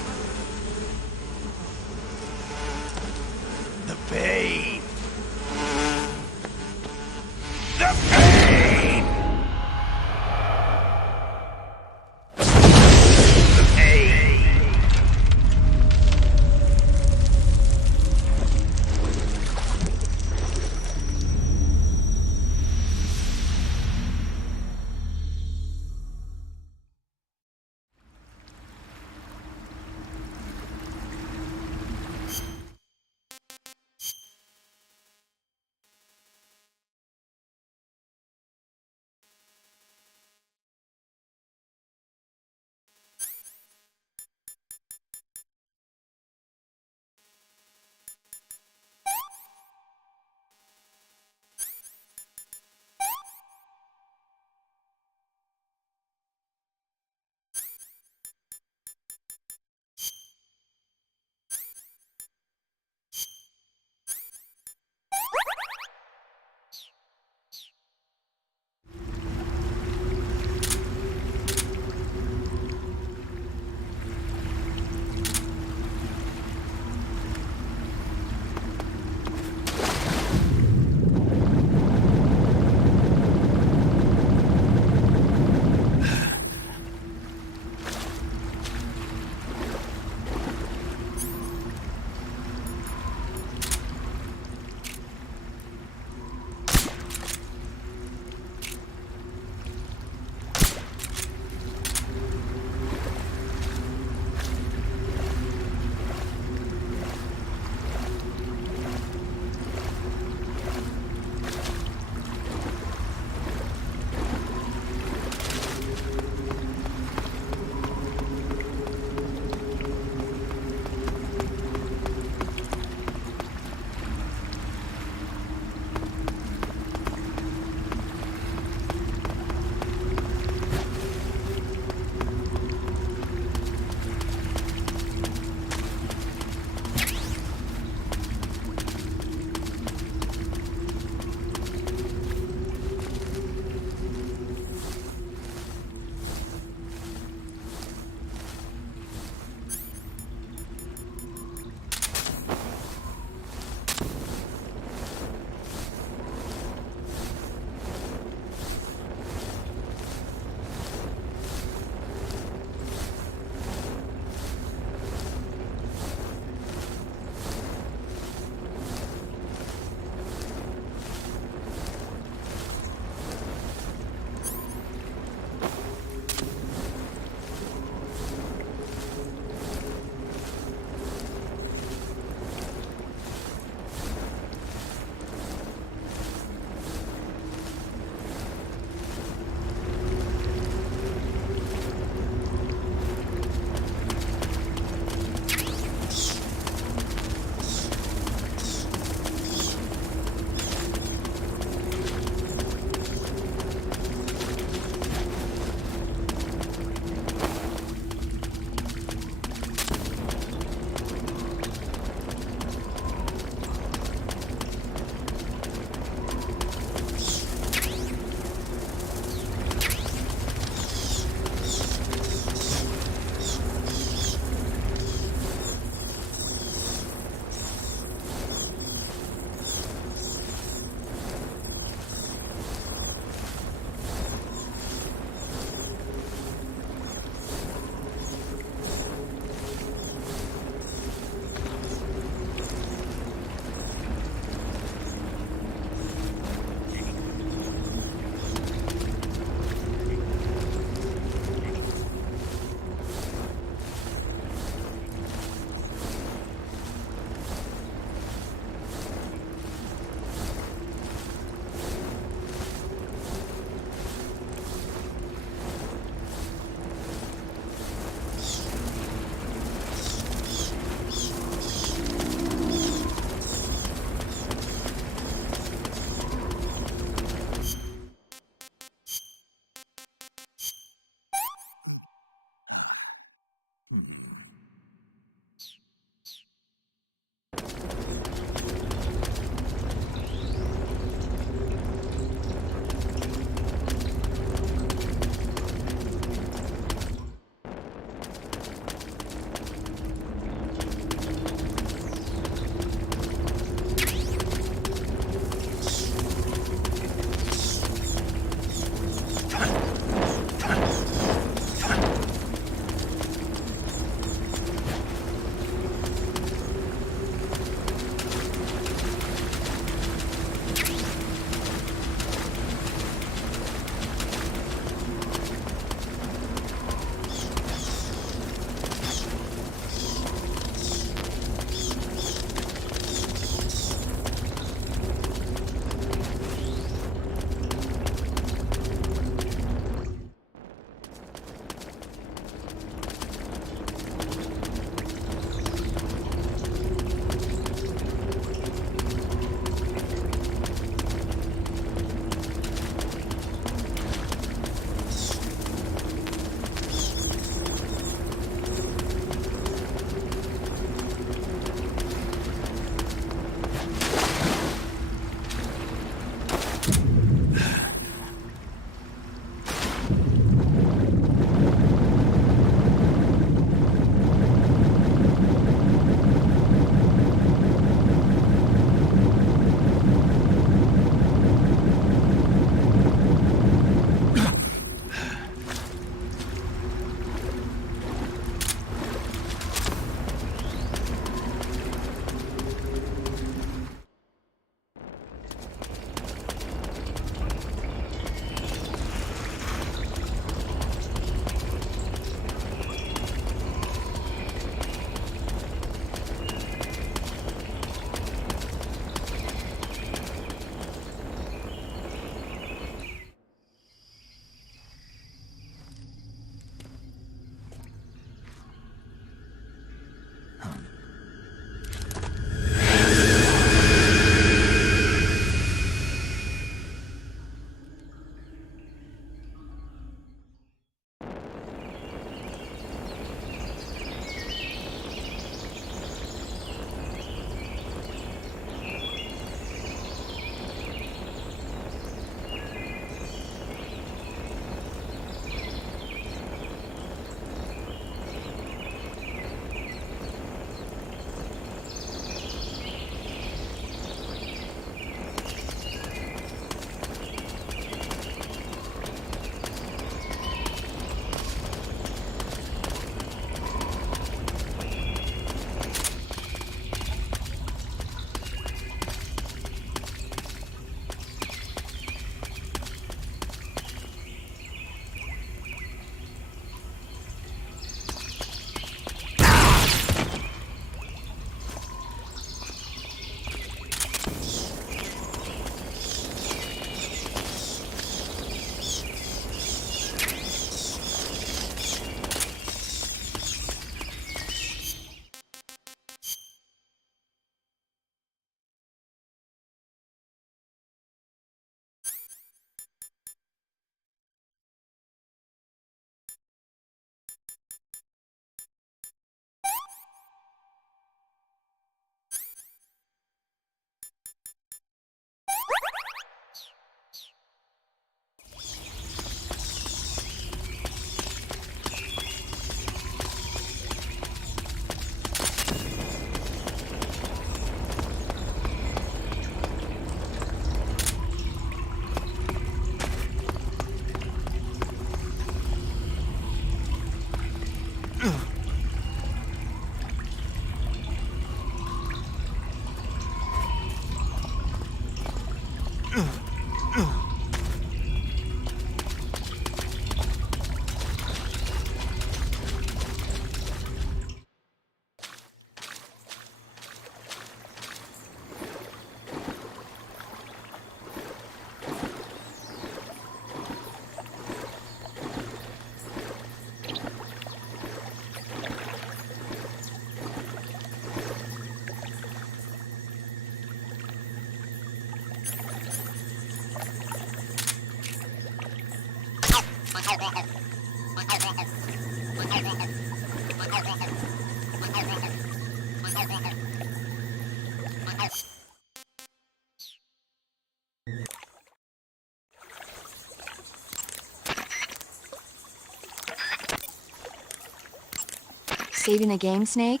Saving the game, Snake?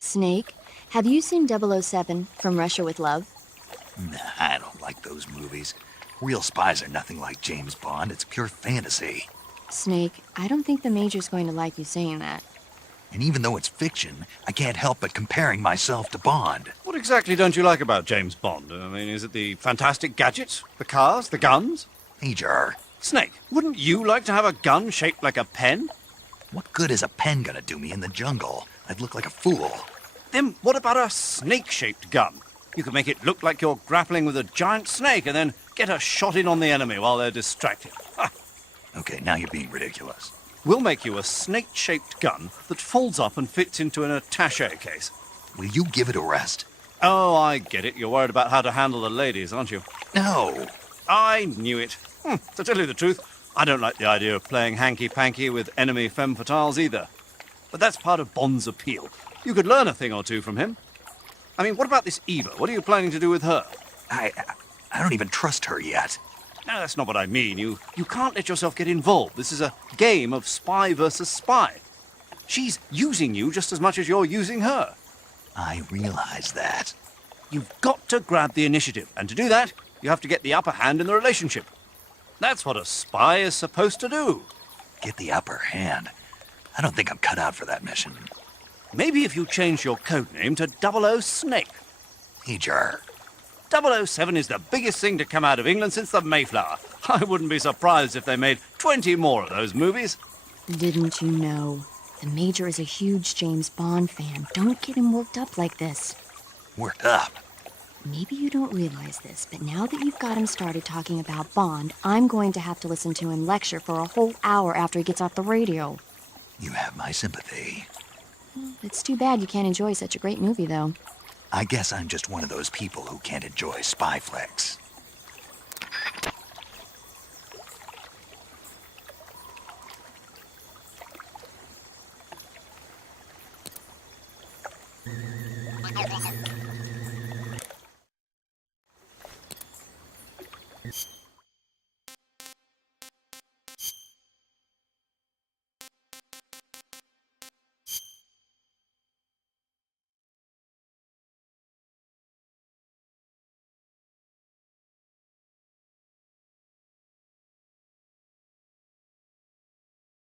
Snake, have you seen 007 From Russia with Love? Nah, I don't like those movies. Real spies are nothing like James Bond. It's pure fantasy. Snake, I don't think the Major's going to like you saying that. And even though it's fiction, I can't help but comparing myself to Bond. What exactly don't you like about James Bond? I mean, is it the fantastic gadgets, the cars, the guns? Major. Snake, wouldn't you like to have a gun shaped like a pen? What good is a pen gonna do me in the jungle? I'd look like a fool. Then what about a snake-shaped gun? You could make it look like you're grappling with a giant snake and then get a shot in on the enemy while they're distracted. Ha! Okay, now you're being ridiculous. We'll make you a snake-shaped gun that folds up and fits into an attaché case. Will you give it a rest? Oh, I get it. You're worried about how to handle the ladies, aren't you? No. I knew it. To tell you the truth, I don't like the idea of playing hanky-panky with enemy femme fatales either. But that's part of Bond's appeal. You could learn a thing or two from him. I mean, what about this Eva? What are you planning to do with her? I don't even trust her yet. No, that's not what I mean. You can't let yourself get involved. This is a game of spy versus spy. She's using you just as much as you're using her. I realize that. You've got to grab the initiative, and to do that, you have to get the upper hand in the relationship. That's what a spy is supposed to do. Get the upper hand? I don't think I'm cut out for that mission. Maybe if you change your codename to 00 Snake. Major. 007 is the biggest thing to come out of England since the Mayflower. I wouldn't be surprised if they made 20 more of those movies. Didn't you know? The Major is a huge James Bond fan. Don't get him worked up like this. Worked up? Maybe you don't realize this, but now that you've got him started talking about Bond, I'm going to have to listen to him lecture for a whole hour after he gets off the radio. You have my sympathy. It's too bad you can't enjoy such a great movie, though. I guess I'm just one of those people who can't enjoy spy flicks.